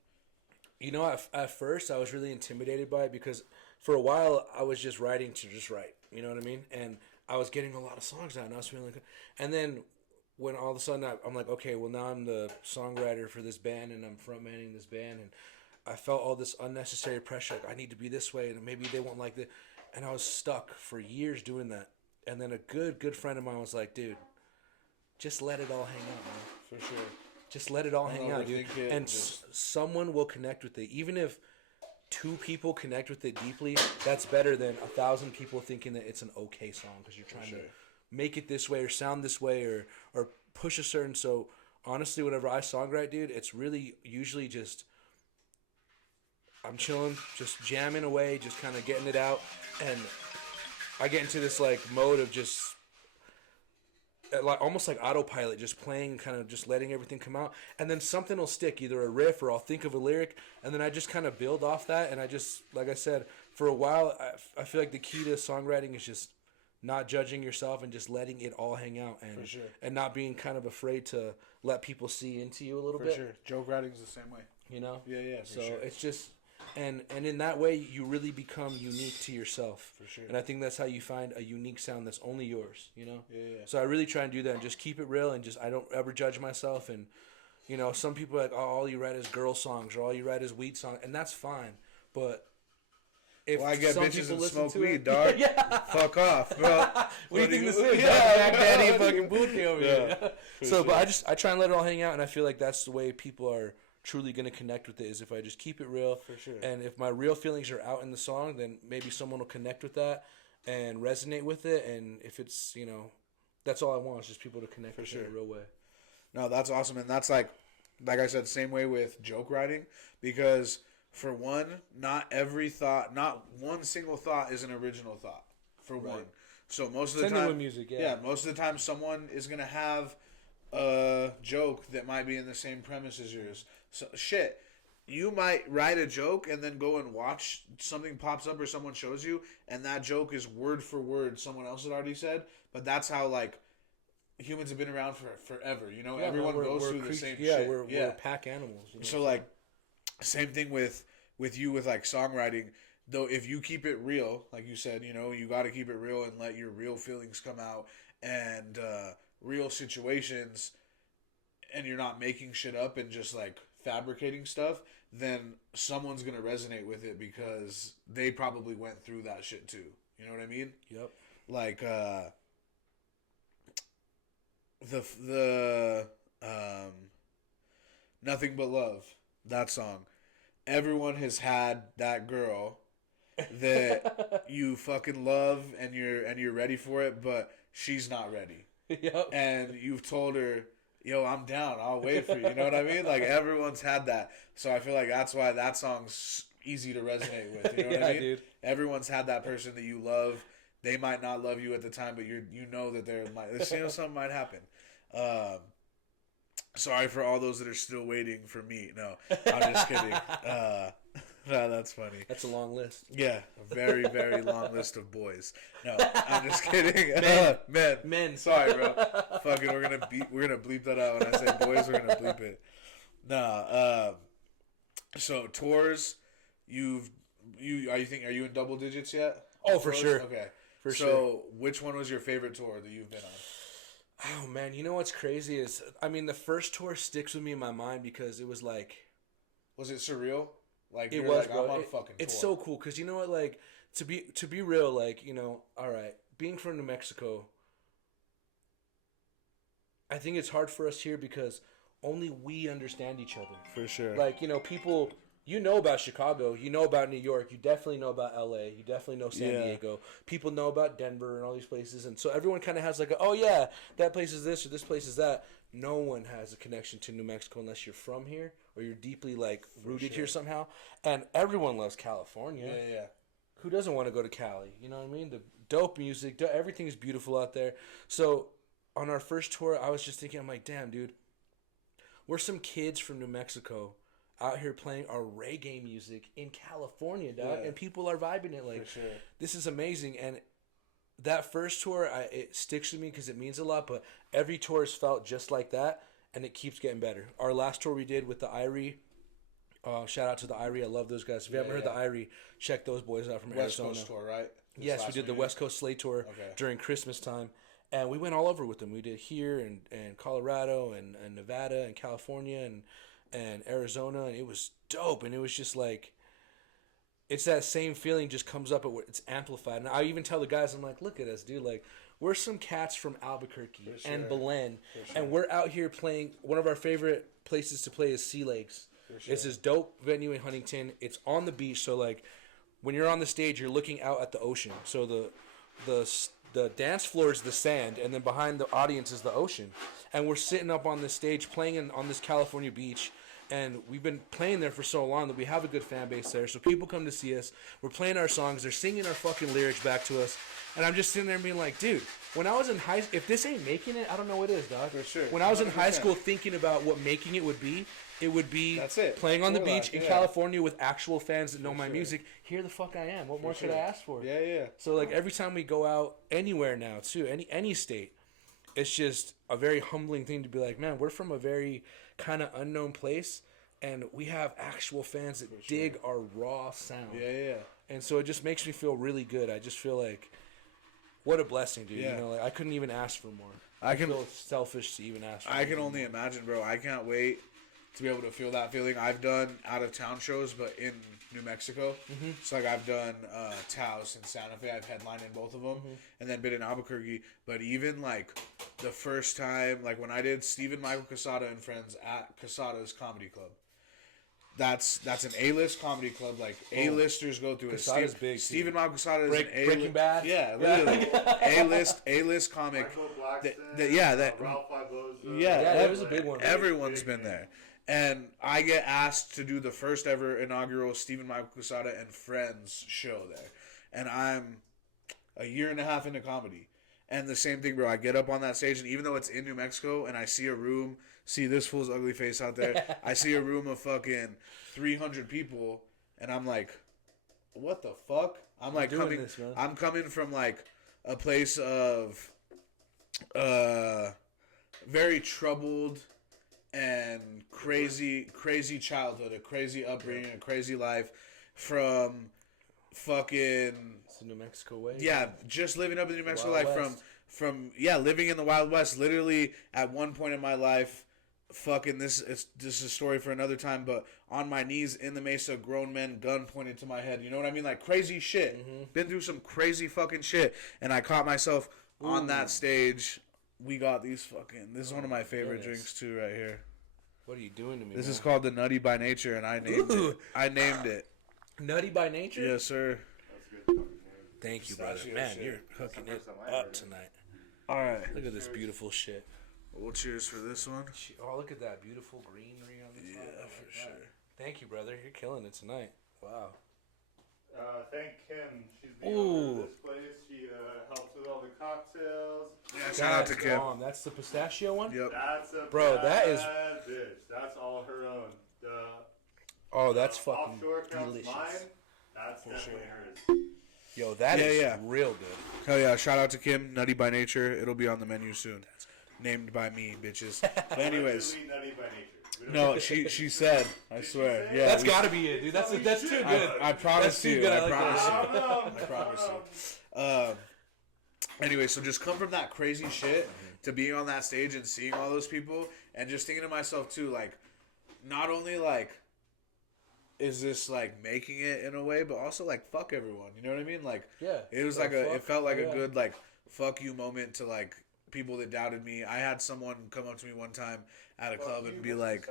You know, at first I was really intimidated by it because for a while I was just writing to just write. You know what I mean? And I was getting a lot of songs out, and I was feeling good. And then when all of a sudden I'm like, okay, well now I'm the songwriter for this band and I'm frontmanning this band, and I felt all this unnecessary pressure. Like, I need to be this way, and maybe they won't like it. And I was stuck for years doing that. And then a good friend of mine was like, dude, just let it all hang out, man. For sure. Just let it all hang out, dude. And someone will connect with it. Even if 2 people connect with it deeply, that's better than 1,000 people thinking that it's an okay song because you're trying to make it this way or sound this way or push a certain. So honestly, whenever I songwrite, dude, it's really usually just I'm chilling, just jamming away, just kind of getting it out, and I get into this like mode of just like almost like autopilot, just playing, kind of just letting everything come out, and then something will stick, either a riff or I'll think of a lyric, and then I just kind of build off that, and I just, like I said, for a while, I feel like the key to songwriting is just not judging yourself and just letting it all hang out, and and not being kind of afraid to let people see into you a little bit. For sure, joke writing's the same way. You know? Yeah. So it's just. And in that way, you really become unique to yourself. For sure. And I think that's how you find a unique sound that's only yours, you know? Yeah. So I really try and do that and just keep it real, and just I don't ever judge myself. And, you know, some people are like, oh, all you write is girl songs or all you write is weed songs. And that's fine. But if I get some bitches people and listen smoke to weed, it, dog. yeah. Fuck off, bro. What do you think this is? Yeah, Back Daddy fucking booty over here. So, sure. But I try and let it all hang out, and I feel like that's the way people are truly going to connect with it, is if I just keep it real. For sure. And if my real feelings are out in the song, then maybe someone will connect with that and resonate with it. And if it's, you know, that's all I want, is just people to connect with it in a real way. No, that's awesome. And that's like I said, same way with joke writing, because for one, not one single thought is an original thought, for one. So most of the time, with music, most of the time someone is going to have a joke that might be in the same premise as yours. So shit, you might write a joke and then go and watch something pops up or someone shows you, and that joke is word for word someone else had already said. But that's how like humans have been around for forever. You know, everyone goes through the same shit. We're pack animals. You know? So like, same thing with you with like songwriting. Though if you keep it real, like you said, you know, you got to keep it real and let your real feelings come out, and real situations, and you're not making shit up and just like fabricating stuff, then someone's gonna resonate with it because they probably went through that shit too. You know what I mean? Yep. Like the Nothing But Love, that song. Everyone has had that girl that you fucking love and you're ready for it, but she's not ready. Yep. And you've told her, yo, I'm down, I'll wait for you. You know what I mean? Like, everyone's had that. So I feel like that's why that song's easy to resonate with. You know what I mean? Dude. Everyone's had that person that you love. They might not love you at the time, but you know that something might happen. Sorry for all those that are still waiting for me. No, I'm just kidding. No, that's funny. That's a long list. Yeah, a very, very long list of boys. No, I'm just kidding. Men. Sorry, bro. Fucking, we're gonna bleep that out when I say boys. We're gonna bleep it. Nah. So tours, are you in double digits yet? Oh, for sure. Okay. For sure. So, which one was your favorite tour that you've been on? Oh man, you know what's crazy is, I mean, the first tour sticks with me in my mind because it was like, was it surreal? Like, it was, like, bro. I'm on fucking tour. It's so cool because, you know what, like, to be real, like, you know, all right, being from New Mexico, I think it's hard for us here because only we understand each other. For sure. Like, you know, people, you know about Chicago, you know about New York, you definitely know about LA, you definitely know San Diego. People know about Denver and all these places, and so everyone kind of has like, oh yeah, that place is this or this place is that. No one has a connection to New Mexico unless you're from here or you're deeply like rooted here somehow. And everyone loves California. Yeah. Who doesn't want to go to Cali? You know what I mean? The dope music, everything is beautiful out there. So on our first tour, I was just thinking, I'm like, damn, dude, we're some kids from New Mexico out here playing our reggae music in California, dog, and people are vibing it. Like, this is amazing. And that first tour, it sticks with me because it means a lot. But every tour has felt just like that, and it keeps getting better. Our last tour we did with the Irie. Shout out to the Irie. I love those guys. If you haven't heard the Irie, check those boys out from West Arizona. Coast tour, right? Yes, we did the West Coast Slate tour during Christmas time. And we went all over with them. We did here and Colorado and Nevada and California and Arizona. And it was dope. And it was just like, it's that same feeling just comes up. It's amplified. And I even tell the guys, I'm like, look at us, dude. Like, we're some cats from Albuquerque and Belen. And we're out here playing. One of our favorite places to play is Sea Lakes. It's this dope venue in Huntington. It's on the beach. So, like, when you're on the stage, you're looking out at the ocean. So the dance floor is the sand, and then behind the audience is the ocean. And we're sitting up on this stage playing on this California beach, and we've been playing there for so long that we have a good fan base there. So people come to see us. We're playing our songs. They're singing our fucking lyrics back to us. And I'm just sitting there and being like, dude, when I was in if this ain't making it, I don't know what is, dog. For sure. When I was in high school thinking about what making it would be That's it. playing on the beach in California with actual fans that know my music. Here the fuck I am. What more could I ask for? Yeah. So, like, every time we go out anywhere now, too, any state, it's just a very humbling thing to be like, man, we're from a very kind of unknown place, and we have actual fans that dig our raw sound. Yeah. And so it just makes me feel really good. I just feel like, what a blessing, dude. Yeah. You know, like, I couldn't even ask for more. I feel selfish to even ask for I can only imagine, bro. I can't wait to be able to feel that feeling. I've done out-of-town shows, but in New Mexico. So, like, I've done Taos and Santa Fe. I've headlined in both of them. And then been in Albuquerque. But even, like, the first time, like, when I did Stephen Michael Casada and Friends at Casada's Comedy Club. That's an A-list comedy club. Like, A-listers go through it. Casada's big, Stephen Michael Casada is an A-list. Breaking Bad? Yeah, literally. A-list comic. Michael Blackson, Ralph Fiboza. Yeah, that was a big one. Everyone's been there. And I get asked to do the first ever inaugural Stephen Michael Casada and Friends show there. And I'm a year and a half into comedy. And the same thing, bro. I get up on that stage, and even though it's in New Mexico, and I see a room, see this fool's ugly face out there, I see a room of fucking 300 people, and I'm like, what the fuck? I'm like I'm coming from like a place of very troubled and crazy childhood, a crazy upbringing, a crazy life from fucking It's the New Mexico way. Yeah, just living up in the New Mexico Wild life West. from living in the Wild West. Literally at one point in my life, fucking this is a story for another time, but on my knees in the Mesa, grown men, gun pointed to my head. You know what I mean? Like crazy shit. Been through some crazy fucking shit, and I caught myself on that stage. We got these fucking. This is one of my favorite drinks too, right here. What are you doing to me? This man? is called the Nutty by Nature, and I named it. I named it. Nutty by Nature. Yes, sir. Thank you, brother. Man, you're hooking it up tonight. All right. Look at this beautiful shit. Well, cheers for this one. Oh, look at that beautiful greenery on the top. Yeah, for sure. Thank you, brother. You're killing it tonight. Wow. Thank Kim. She's the owner of this place. She helps with all the cocktails. Yeah, shout out to Kim. That's the pistachio one? Yep. That's a Bro, that is- bad bitch. That's all her own. The Oh, that's fucking offshore account's delicious. mine. That's definitely hers. Yo, that is real good. Hell yeah. Shout out to Kim, Nutty by Nature. It'll be on the menu soon. Named by me, bitches. But anyways. Literally Nutty by nature. No, she said. I swear. Yeah, That's got to be it, dude. That's too good. I promise That's too you. good. I I like promise that. you. I promise you. Anyway, so just come from that crazy shit to being on that stage and seeing all those people and just thinking to myself too, like, not only like, is this like making it in a way, but also like fuck everyone. You know what I mean? Like, Yeah. it was Well, like it felt like yeah. a good like fuck you moment to like people that doubted me. I had someone come up to me one time at a club and be like,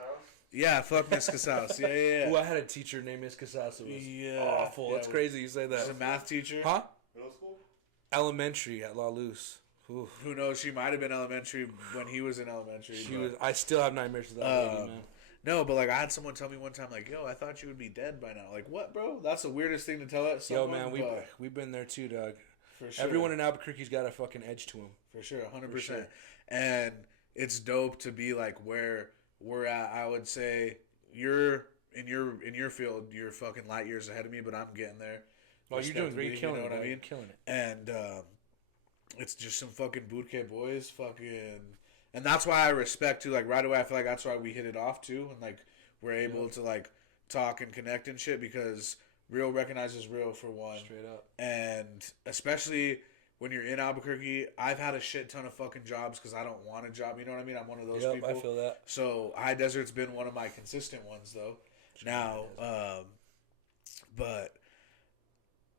yeah, fuck Miss Casals. Yeah. Ooh, I had a teacher named Miss Casas. It was Yeah. awful. Yeah, It's crazy you say She's that. a math teacher. Huh? Middle school? Elementary at La Luz. Ooh. Who knows? She might have been elementary when he was in elementary. She but- was. I still have nightmares of that lady, man. No, but like I had someone tell me one time, like, "Yo, I thought you would be dead by now." Like, what, bro? That's the weirdest thing to tell Yo, someone. man, but we've been there too, dog. for sure, Everyone in Albuquerque's got a fucking edge to them. for sure, 100%. sure. And it's dope to be like where we're at, I would say you're in your field, you're fucking light years ahead of me, but I'm getting there. Oh, you're doing great. You're killing you know it. what I mean? You're killing it. And it's just some fucking bootcamp boys, fucking, and that's why I respect too. Like right away, I feel like that's why we hit it off too, and like we're able to like talk and connect and shit because real recognizes real for one. Straight up. And especially when you're in Albuquerque, I've had a shit ton of fucking jobs because I don't want a job. You know what I mean? I'm one of those people. I feel that. So High Desert's been one of my consistent ones though. Now, but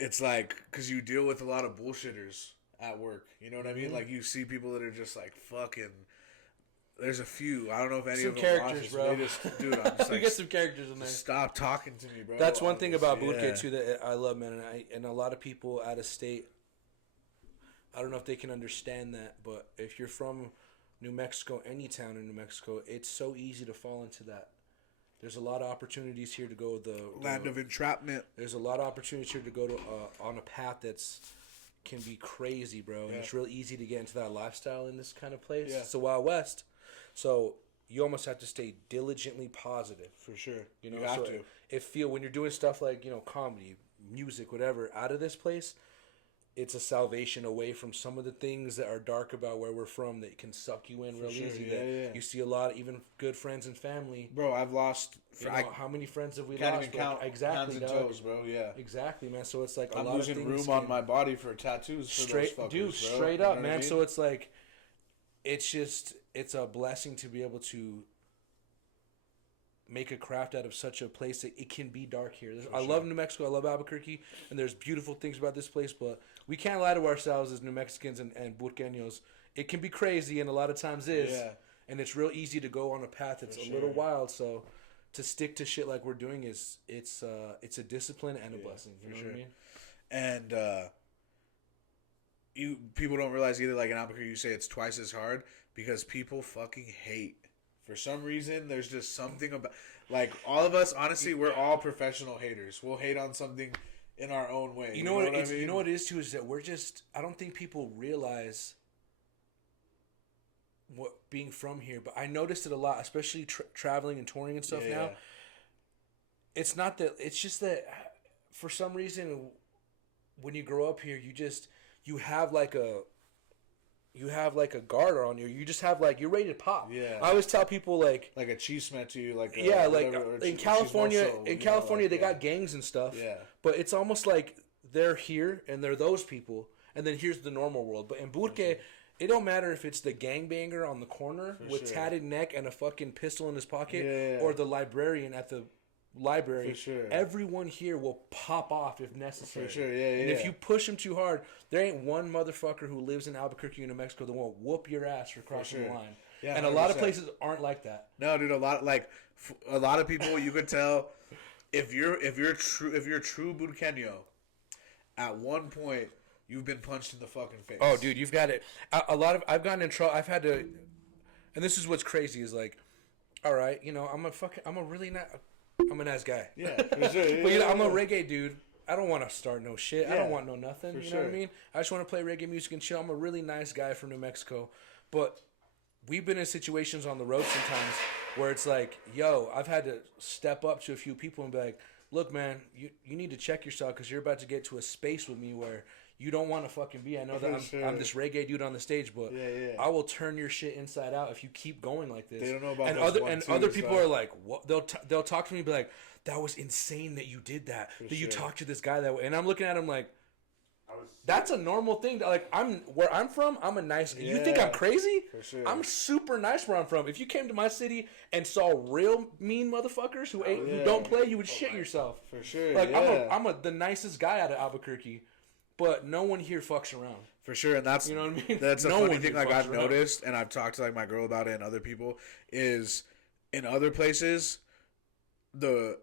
it's like because you deal with a lot of bullshitters at work. You know what I mean? Like you see people that are just like fucking. There's a few. I don't know if any some of them characters, bro. Dude, I'm just we like, get some characters in there. Stop talking to me, bro. That's one thing about bootcamp too that I love, man, and a lot of people out of state. I don't know if they can understand that, but if you're from New Mexico, any town in New Mexico, it's so easy to fall into that. There's a lot of opportunities here to go the land of entrapment. There's a lot of opportunities here to go to on a path that's can be crazy, bro. And it's real easy to get into that lifestyle in this kind of place. Yeah. It's the Wild West. So you almost have to stay diligently positive. For sure. You know, you have so to. If when you're doing stuff like, comedy, music, whatever, out of this place, it's a salvation away from some of the things that are dark about where we're from that can suck you in real easy. You see a lot of even good friends and family. Bro, I've lost. How many friends have we can't lost? even count exactly, hands and toes, bro. Yeah, exactly, man. So it's like I'm a lot losing of things room on my body for tattoos. For straight, those fuckers, dude, bro. straight You know up, what I man. mean? So it's like, it's a blessing to be able to make a craft out of such a place that it can be dark here. I love New Mexico. I love Albuquerque, and there's beautiful things about this place, but we can't lie to ourselves as New Mexicans and Burqueños. It can be crazy, and a lot of times is. Yeah. And it's real easy to go on a path that's a little wild. So to stick to shit like we're doing it's a discipline and a blessing. You know what I mean? And people don't realize either. Like in Albuquerque, you say it's twice as hard because people fucking hate. For some reason, there's just something about like all of us. Honestly, we're all professional haters. We'll hate on something in our own way. You know what I mean? You know what it is too is that we're just. I don't think people realize what being from here, but I noticed it a lot, especially traveling and touring and stuff now. It's not that. It's just that for some reason, when you grow up here, you have like a guard on you. You just have like you're ready to pop. Yeah. I always tell people like a chisme to you, like in California. In California, they got gangs and stuff. Yeah. But it's almost like they're here and they're those people, and then here's the normal world. But in Burque, it don't matter if it's the gangbanger on the corner with tatted neck and a fucking pistol in his pocket, or the librarian at the library. For sure. Everyone here will pop off if necessary. For sure, And if you push them too hard, there ain't one motherfucker who lives in Albuquerque, New Mexico that won't whoop your ass for crossing the line. Yeah, and 100%. A lot of places aren't like that. No, dude, a lot of people you could tell if you're true Burqueño, at one point you've been punched in the fucking face. Oh, dude, you've got it. I've gotten in trouble. I've had to, and this is what's crazy is like, all right, I'm a nice guy. Yeah, for sure. But I'm a reggae dude. I don't want to start no shit. I don't want no nothing. You know what I mean? I just want to play reggae music and chill. I'm a really nice guy from New Mexico. But we've been in situations on the road sometimes where it's like, yo, I've had to step up to a few people and be like, look, man, you need to check yourself because you're about to get to a space with me where you don't want to fucking be. I know that I'm this reggae dude on the stage, but I will turn your shit inside out if you keep going like this. They don't know about and other people are like, what? They'll talk to me and be like, that was insane that you did that. You talked to this guy that way, and I'm looking at him like, that's a normal thing. Like where I'm from, I'm a nice guy. You think I'm crazy? For sure. I'm super nice where I'm from. If you came to my city and saw real mean motherfuckers who don't play, you would shit yourself. For sure. Like I'm the nicest guy out of Albuquerque. But no one here fucks around. For sure, and that's, you know what I mean? That's a funny thing. Like I've noticed, and I've talked to like my girl about it, and other people, is in other places, the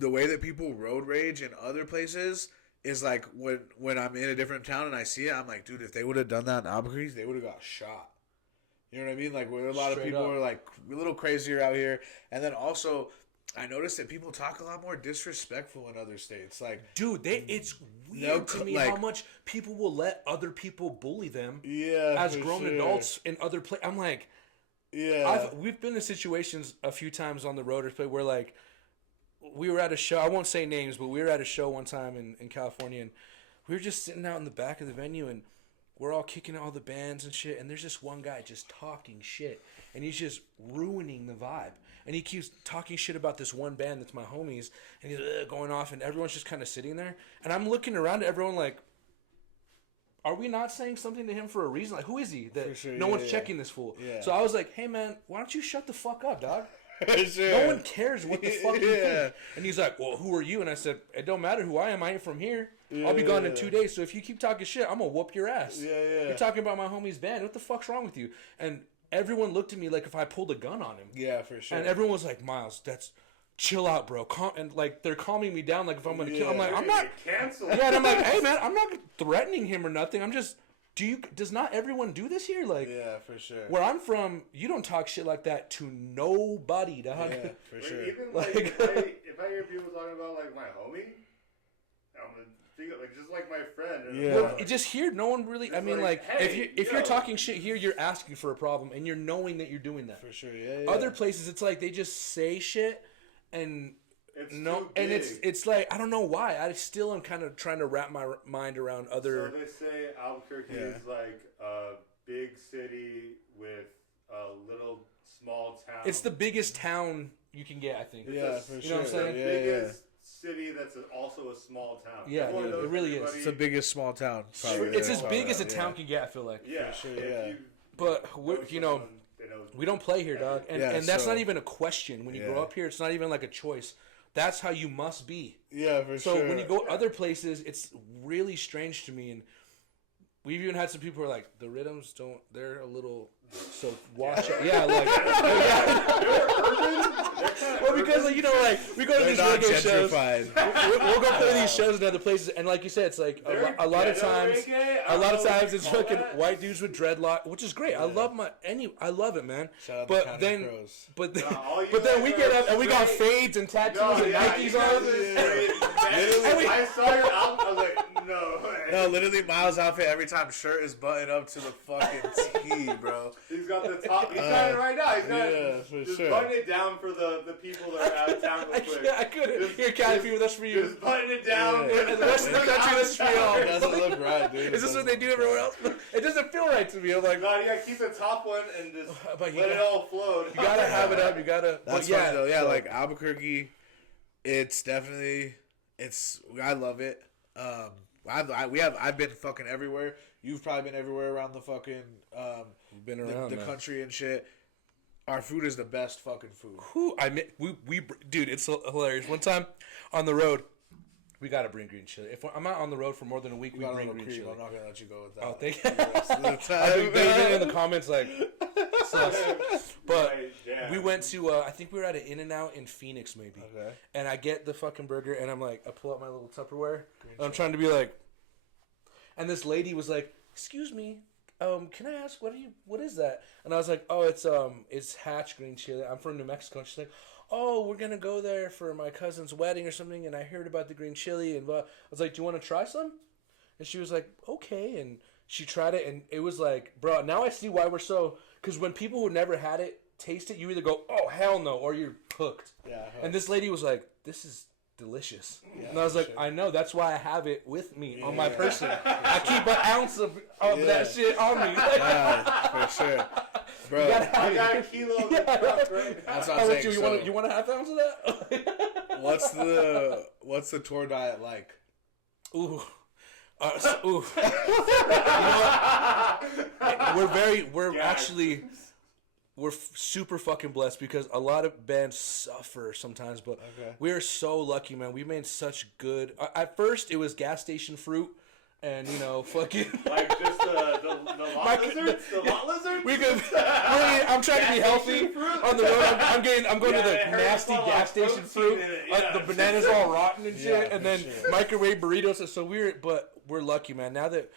way that people road rage in other places is like when I'm in a different town and I see it, I'm like, dude, if they would have done that in Albuquerque, they would have got shot. You know what I mean? Like where a lot of people are like a little crazier out here, and then also. I noticed that people talk a lot more disrespectful in other states. Like, dude, it's weird to me how much people will let other people bully them. Yeah, as grown adults in other places. I'm like, Yeah. We've been in situations a few times on the road where like we were at a show. I won't say names, but we were at a show one time in California, and we were just sitting out in the back of the venue, and we're all kicking all the bands and shit, and there's this one guy just talking shit, and he's just ruining the vibe. And he keeps talking shit about this one band that's my homies, and he's going off, and everyone's just kind of sitting there. And I'm looking around at everyone like, are we not saying something to him for a reason? Like, who is he that no one's checking this fool? Yeah. So I was like, hey, man, why don't you shut the fuck up, dog? No one cares what the fuck you think. And he's like, well, who are you? And I said, it don't matter who I am. I ain't from here. I'll be gone in 2 days. So if you keep talking shit, I'm going to whoop your ass. You're talking about my homie's band. What the fuck's wrong with you? And everyone looked at me like if I pulled a gun on him. Yeah, for sure. And everyone was like, Myles, chill out, bro. And like they're calming me down like if I'm going to kill. I'm like, I'm not. Cancel. Yeah, and I'm like, hey, man, I'm not threatening him or nothing. I'm just. Does not everyone do this here? Like, yeah, for sure. Where I'm from, you don't talk shit like that to nobody, dog. Yeah, for sure. Even like, if I hear people talking about like my homie, I'm gonna think of, like just like my friend. Yeah. Well, just here, no one really. I mean, like hey, if you're talking shit here, you're asking for a problem, and you're knowing that you're doing that. For sure. Yeah. Other places, it's like they just say shit, and it's like I don't know why. I still am kind of trying to wrap my mind around other. So they say Albuquerque is like a big city with a little small town. It's the biggest town you can get, I think. Yeah, for sure. You know what I'm saying? The biggest city that's also a small town. Yeah, it really is. It's the biggest small town. Probably. It's as big as a town can get, I feel like. Yeah, for sure. Yeah. But we don't play here, dog, and that's not even a question. When you grow up here, it's not even like a choice. That's how you must be. Yeah, for sure. So when you go other places, it's really strange to me. And we've even had some people who are like, the Riddims they're a little, so watch out. Yeah, like, well, because, like, we go to these reggae shows. We'll go play these shows in other places. And like you said, it's like a lot of times it's fucking white dudes with dreadlock, which is great. I love it, man. Shout out but to then, Pros. but then we get up and we got fades and tattoos and Nikes on. I saw your album. I was like, no. No, literally, Myles' outfit every time shirt is buttoned up to the fucking T, bro. He's got the top. He's got it right now. He's got for just sure. button it down for the people that are out of town real quick. I couldn't. Here, Cali people, that's for you. Just button it down. Yeah. And the rest of the country, that's for y'all. It doesn't look right, dude. Is this what they do everywhere else? It doesn't feel right to me. I'm like, no, you gotta keep the top one and just let it all float. You gotta have it up. You gotta. That's funny though. Yeah, like Albuquerque, it's definitely I love it. I've been fucking everywhere. You've probably been everywhere around the fucking been around the country and shit. Our food is the best fucking food. Dude, it's hilarious. One time on the road, we gotta bring green chili. If I'm out on the road for more than a week, we bring green chili. I'm not gonna let you go with that. Oh, thank you. I think they've been in the comments like, sus. But we went to I think we were at an In-N-Out in Phoenix maybe. Okay. And I get the fucking burger and I'm like, I pull out my little Tupperware and I'm trying to be like, and this lady was like, "Excuse me, can I ask what is that?" And I was like, "Oh, it's Hatch green chili. I'm from New Mexico." And she's like, "Oh, we're gonna go there for my cousin's wedding or something, and I heard about the green chili and blah." I was like, "Do you want to try some?" And she was like, "Okay." And she tried it, and it was like, bro, now I see why we're so. Because when people who never had it taste it, you either go, "Oh hell no," or you're hooked. Yeah. And this lady was like, "This is delicious." Yeah, and I was like, sure. I know, that's why I have it with me on my person. I keep an ounce of that shit on me. Yeah, for sure. Bro, I got a kilo of stuff, right? That's what I'm saying. You want a half ounce of that? What's the tour diet like? Ooh. You know what? We're super fucking blessed because a lot of bands suffer sometimes, but we're so lucky, man. We made such good. At first, it was gas station fruit, and fucking like just the lot lizards. The lot lizards. I'm trying to be healthy on the road. I'm going to the nasty gas station fruit. The bananas all rotten and shit, and then microwave burritos. So we're lucky, man. Now that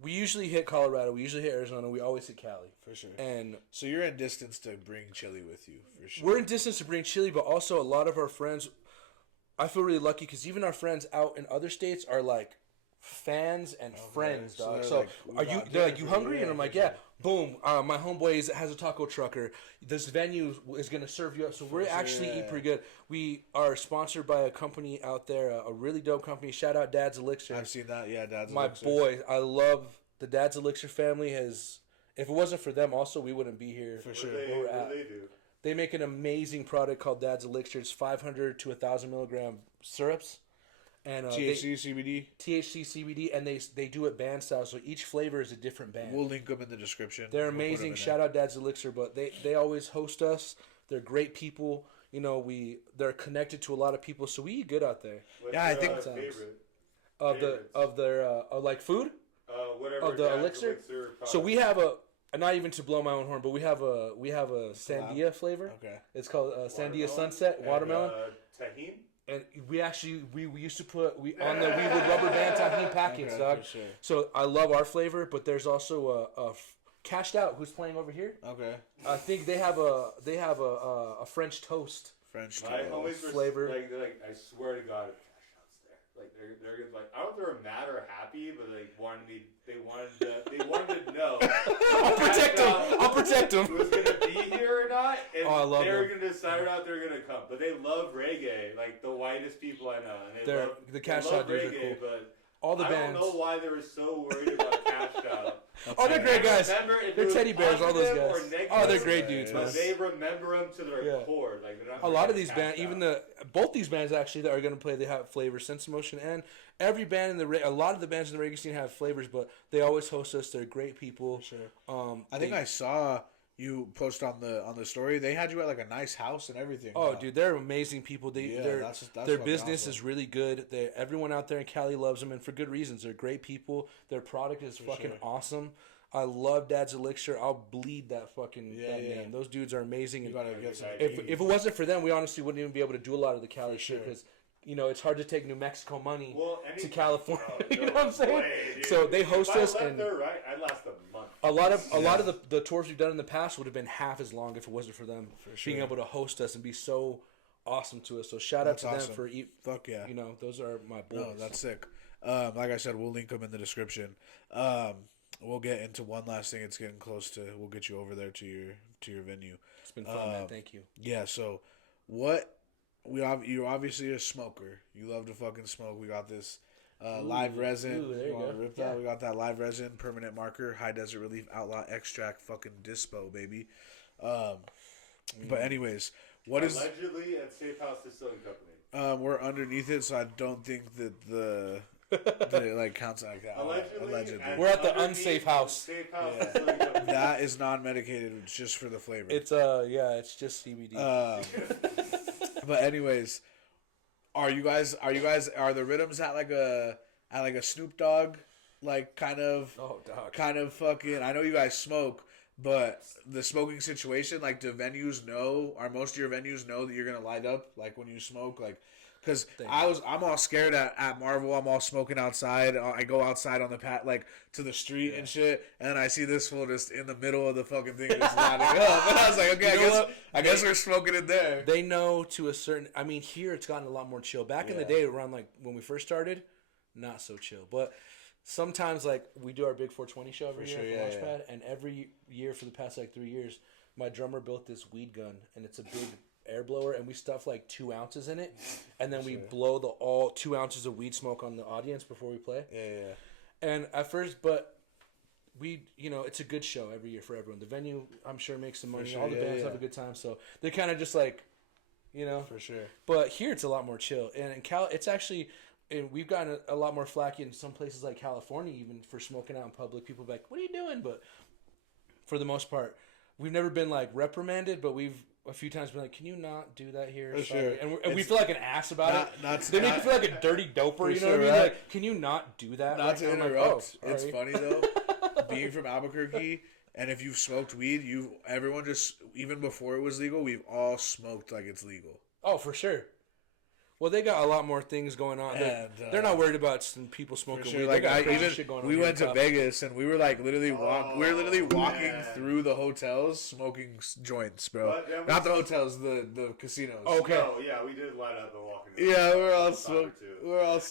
we usually hit Colorado, we usually hit Arizona, we always hit Cali. For sure. And so you're in distance to bring chili with you, for sure. We're in distance to bring chili, but also a lot of our friends, I feel really lucky because even our friends out in other states are like fans and friends, dog. So they're like, "You hungry?" And I'm like, "Yeah." boom, my homeboy has a taco trucker. This venue is going to serve you up. So we're actually eat pretty good. We are sponsored by a company out there, a really dope company. Shout out Dad's Elixir. I've seen that. Yeah, Dad's my Elixir. boy. I love the Dad's Elixir family. If it wasn't for them, also, we wouldn't be here. For sure. What do they do? They make an amazing product called Dad's Elixir. It's 500 to 1,000 milligram syrups. And THC, CBD? THC, CBD, and they do it band style, so each flavor is a different band. We'll link them in the description. They're amazing. Shout out Dad's Elixir, but they always host us. They're great people. You know, they're connected to a lot of people, so we eat good out there. What's I think of their like food whatever of the Dad's elixir. So we have not even to blow my own horn, but we have a sandia flavor. Okay. It's called Sandia Sunset Watermelon. Tahini? And we used to put we would rubber band tahini packets, dog. For sure. So I love our flavor, but there's also a Cashed Out who's playing over here. Okay. I think they have a French toast. French My toast. homies were flavor. They're like, I swear to God, if Cash Out's there. Like they're like, I don't know if they were mad or happy, but they wanted to know. I'll protect them. Was gonna be here or not, and I love they were them. gonna decide or not they were gonna come. But they love reggae, like the whitest people I know. And The Cash Out dudes are cool. But all the I bands. don't know why they were so worried about Cash Out. They're great guys. They're teddy bears, all those Or guys. negative, Oh, they're great dudes, man. But they remember them to their core. Like they're not A lot of forgetting these bands, Cash even Out. both these bands actually that are going to play, they have flavors. Sense Motion and every band in a lot of the bands in the reggae scene have flavors, but they always host us. They're great people. Sure. I think I saw you post on the story. They had you at like a nice house and everything. Oh, dude, they're amazing people. Their fucking business awesome. is really good. Everyone out there in Cali loves them, and for good reasons. They're great people. Their product is fucking awesome. I love Dad's Elixir. I'll bleed that fucking name. Those dudes are amazing. You gotta get some. If it wasn't for them, we honestly wouldn't even be able to do a lot of the Cali shit because it's hard to take New Mexico money to California. You know what I'm saying? So they host us, and I'd last a month. a lot of the tours we've done in the past would have been half as long if it wasn't for them being able to host us and be so awesome to us. So shout out to them for fuck yeah. Those are my boys. No, that's sick. Like I said, we'll link them in the description. We'll get into one last thing. It's getting close to. We'll get you over there to your venue. It's been fun, man. Thank you. Yeah. So, you're obviously a smoker. You love to fucking smoke. We got this live resin. There you go. Rip that? We got that live resin, permanent marker, high desert relief, outlaw extract, fucking dispo, baby. But anyways, what is allegedly at Safe House Distilling Company? We're underneath it, so I don't think that that it like counts like that. Allegedly. We're at the unsafe house. Safe House Distilling Company. That is non-medicated. It's just for the flavor. It's it's just CBD. But anyways, are the Riddims at like a Snoop Dogg like kind of fucking? I know you guys smoke, but the smoking situation, like, do venues know? Are most of your venues know that you're gonna light up like when you smoke, like? Because I'm all scared at Marvel. I'm all smoking outside. I go outside on the like to the street and shit, and then I see this fool just in the middle of the fucking thing just lighting up. And I was like, okay, I guess we're smoking it there. They know to a certain. I mean, here it's gotten a lot more chill. Back in the day, around like when we first started, not so chill. But sometimes, like, we do our big 420 show every year at the Launchpad, and every year for the past like 3 years, my drummer built this weed gun, and it's a big air blower, and we stuff like 2 ounces in it, and then we blow all 2 ounces of weed smoke on the audience before we play. And at first, but we, it's a good show every year for everyone. The venue, I'm sure, makes some money. All the bands have a good time, so they're kind of just like, for sure. But here it's a lot more chill, and in it's actually. And we've gotten a lot more flack in some places like California, even for smoking out in public. People be like, "What are you doing?" But for the most part, we've never been like reprimanded, but we've a few times been like, "Can you not do that here?" Sure. And we feel like an ass about it. They make you feel like a dirty doper. You know what I mean? Right? Like, can you not do that? Not to interrupt. It's right. funny though, being from Albuquerque, and if you've smoked weed, everyone just, even before it was legal, we've all smoked like it's legal. Oh, for sure. Well, they got a lot more things going on. They're not worried about some people smoking weed. Like, shit going on we here went to top. Vegas and we were like literally walking through the hotels smoking joints, bro. Not the hotels, the casinos. Okay. Oh yeah, we did light up and walk. Yeah, we're all smoking.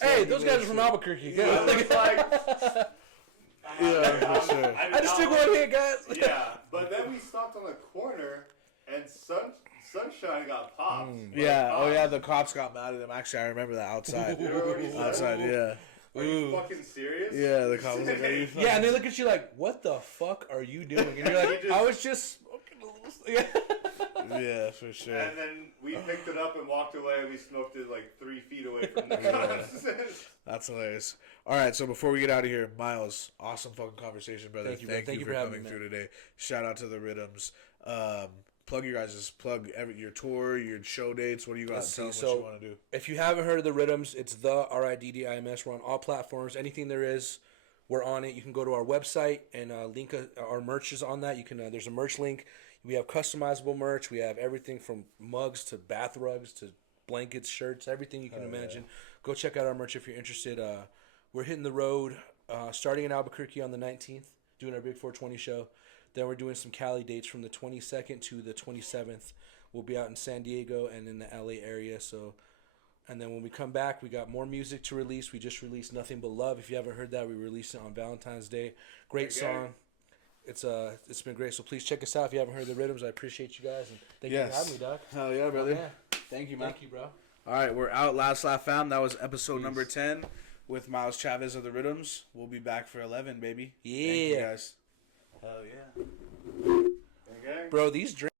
Hey, those guys are from Albuquerque. Yeah, Yeah, for sure. I just took one hit, guys. Yeah, but then we stopped on the corner, and Sunshine got popped. Yeah. Oh yeah, the cops got mad at him. Actually, I remember that outside. Outside, yeah. Are you fucking serious? Yeah, the cops was like, "Are you fucking-" Yeah, and they look at you like, "What the fuck are you doing?" And you're like, "I was just smoking a little." Yeah. Yeah, for sure. And then we picked it up and walked away. We smoked it like 3 feet away from the cops. That's hilarious. All right, so before we get out of here, Myles, awesome fucking conversation, brother. Thank you for for having coming me, through today. Shout out to the Riddims. Plug your guys' your tour, your show dates. What do you got? Tell them what you want to do. If you haven't heard of the Riddims, it's the RIDDIMS. We're on all platforms. Anything there is, we're on it. You can go to our website and link our merch is on that. You can there's a merch link. We have customizable merch. We have everything from mugs to bath rugs to blankets, shirts, everything you can imagine. Go check out our merch if you're interested. We're hitting the road starting in Albuquerque on the 19th, doing our Big 420 show. Then we're doing some Cali dates from the 22nd to the 27th. We'll be out in San Diego and in the LA area. So, and then when we come back, we got more music to release. We just released Nothing But Love. If you haven't heard that, we released it on Valentine's Day. Great song. It's been great. So please check us out if you haven't heard the Riddims. I appreciate you guys and thank you for having me, Doc. Hell yeah, brother. Yeah. Thank you, man. Thank you, bro. All right, we're out. Last Laugh Fam. That was episode number 10 with Myles Chavez of the Riddims. We'll be back for 11, baby. Yeah. Thank you guys. Hell yeah. Bro, these drinks.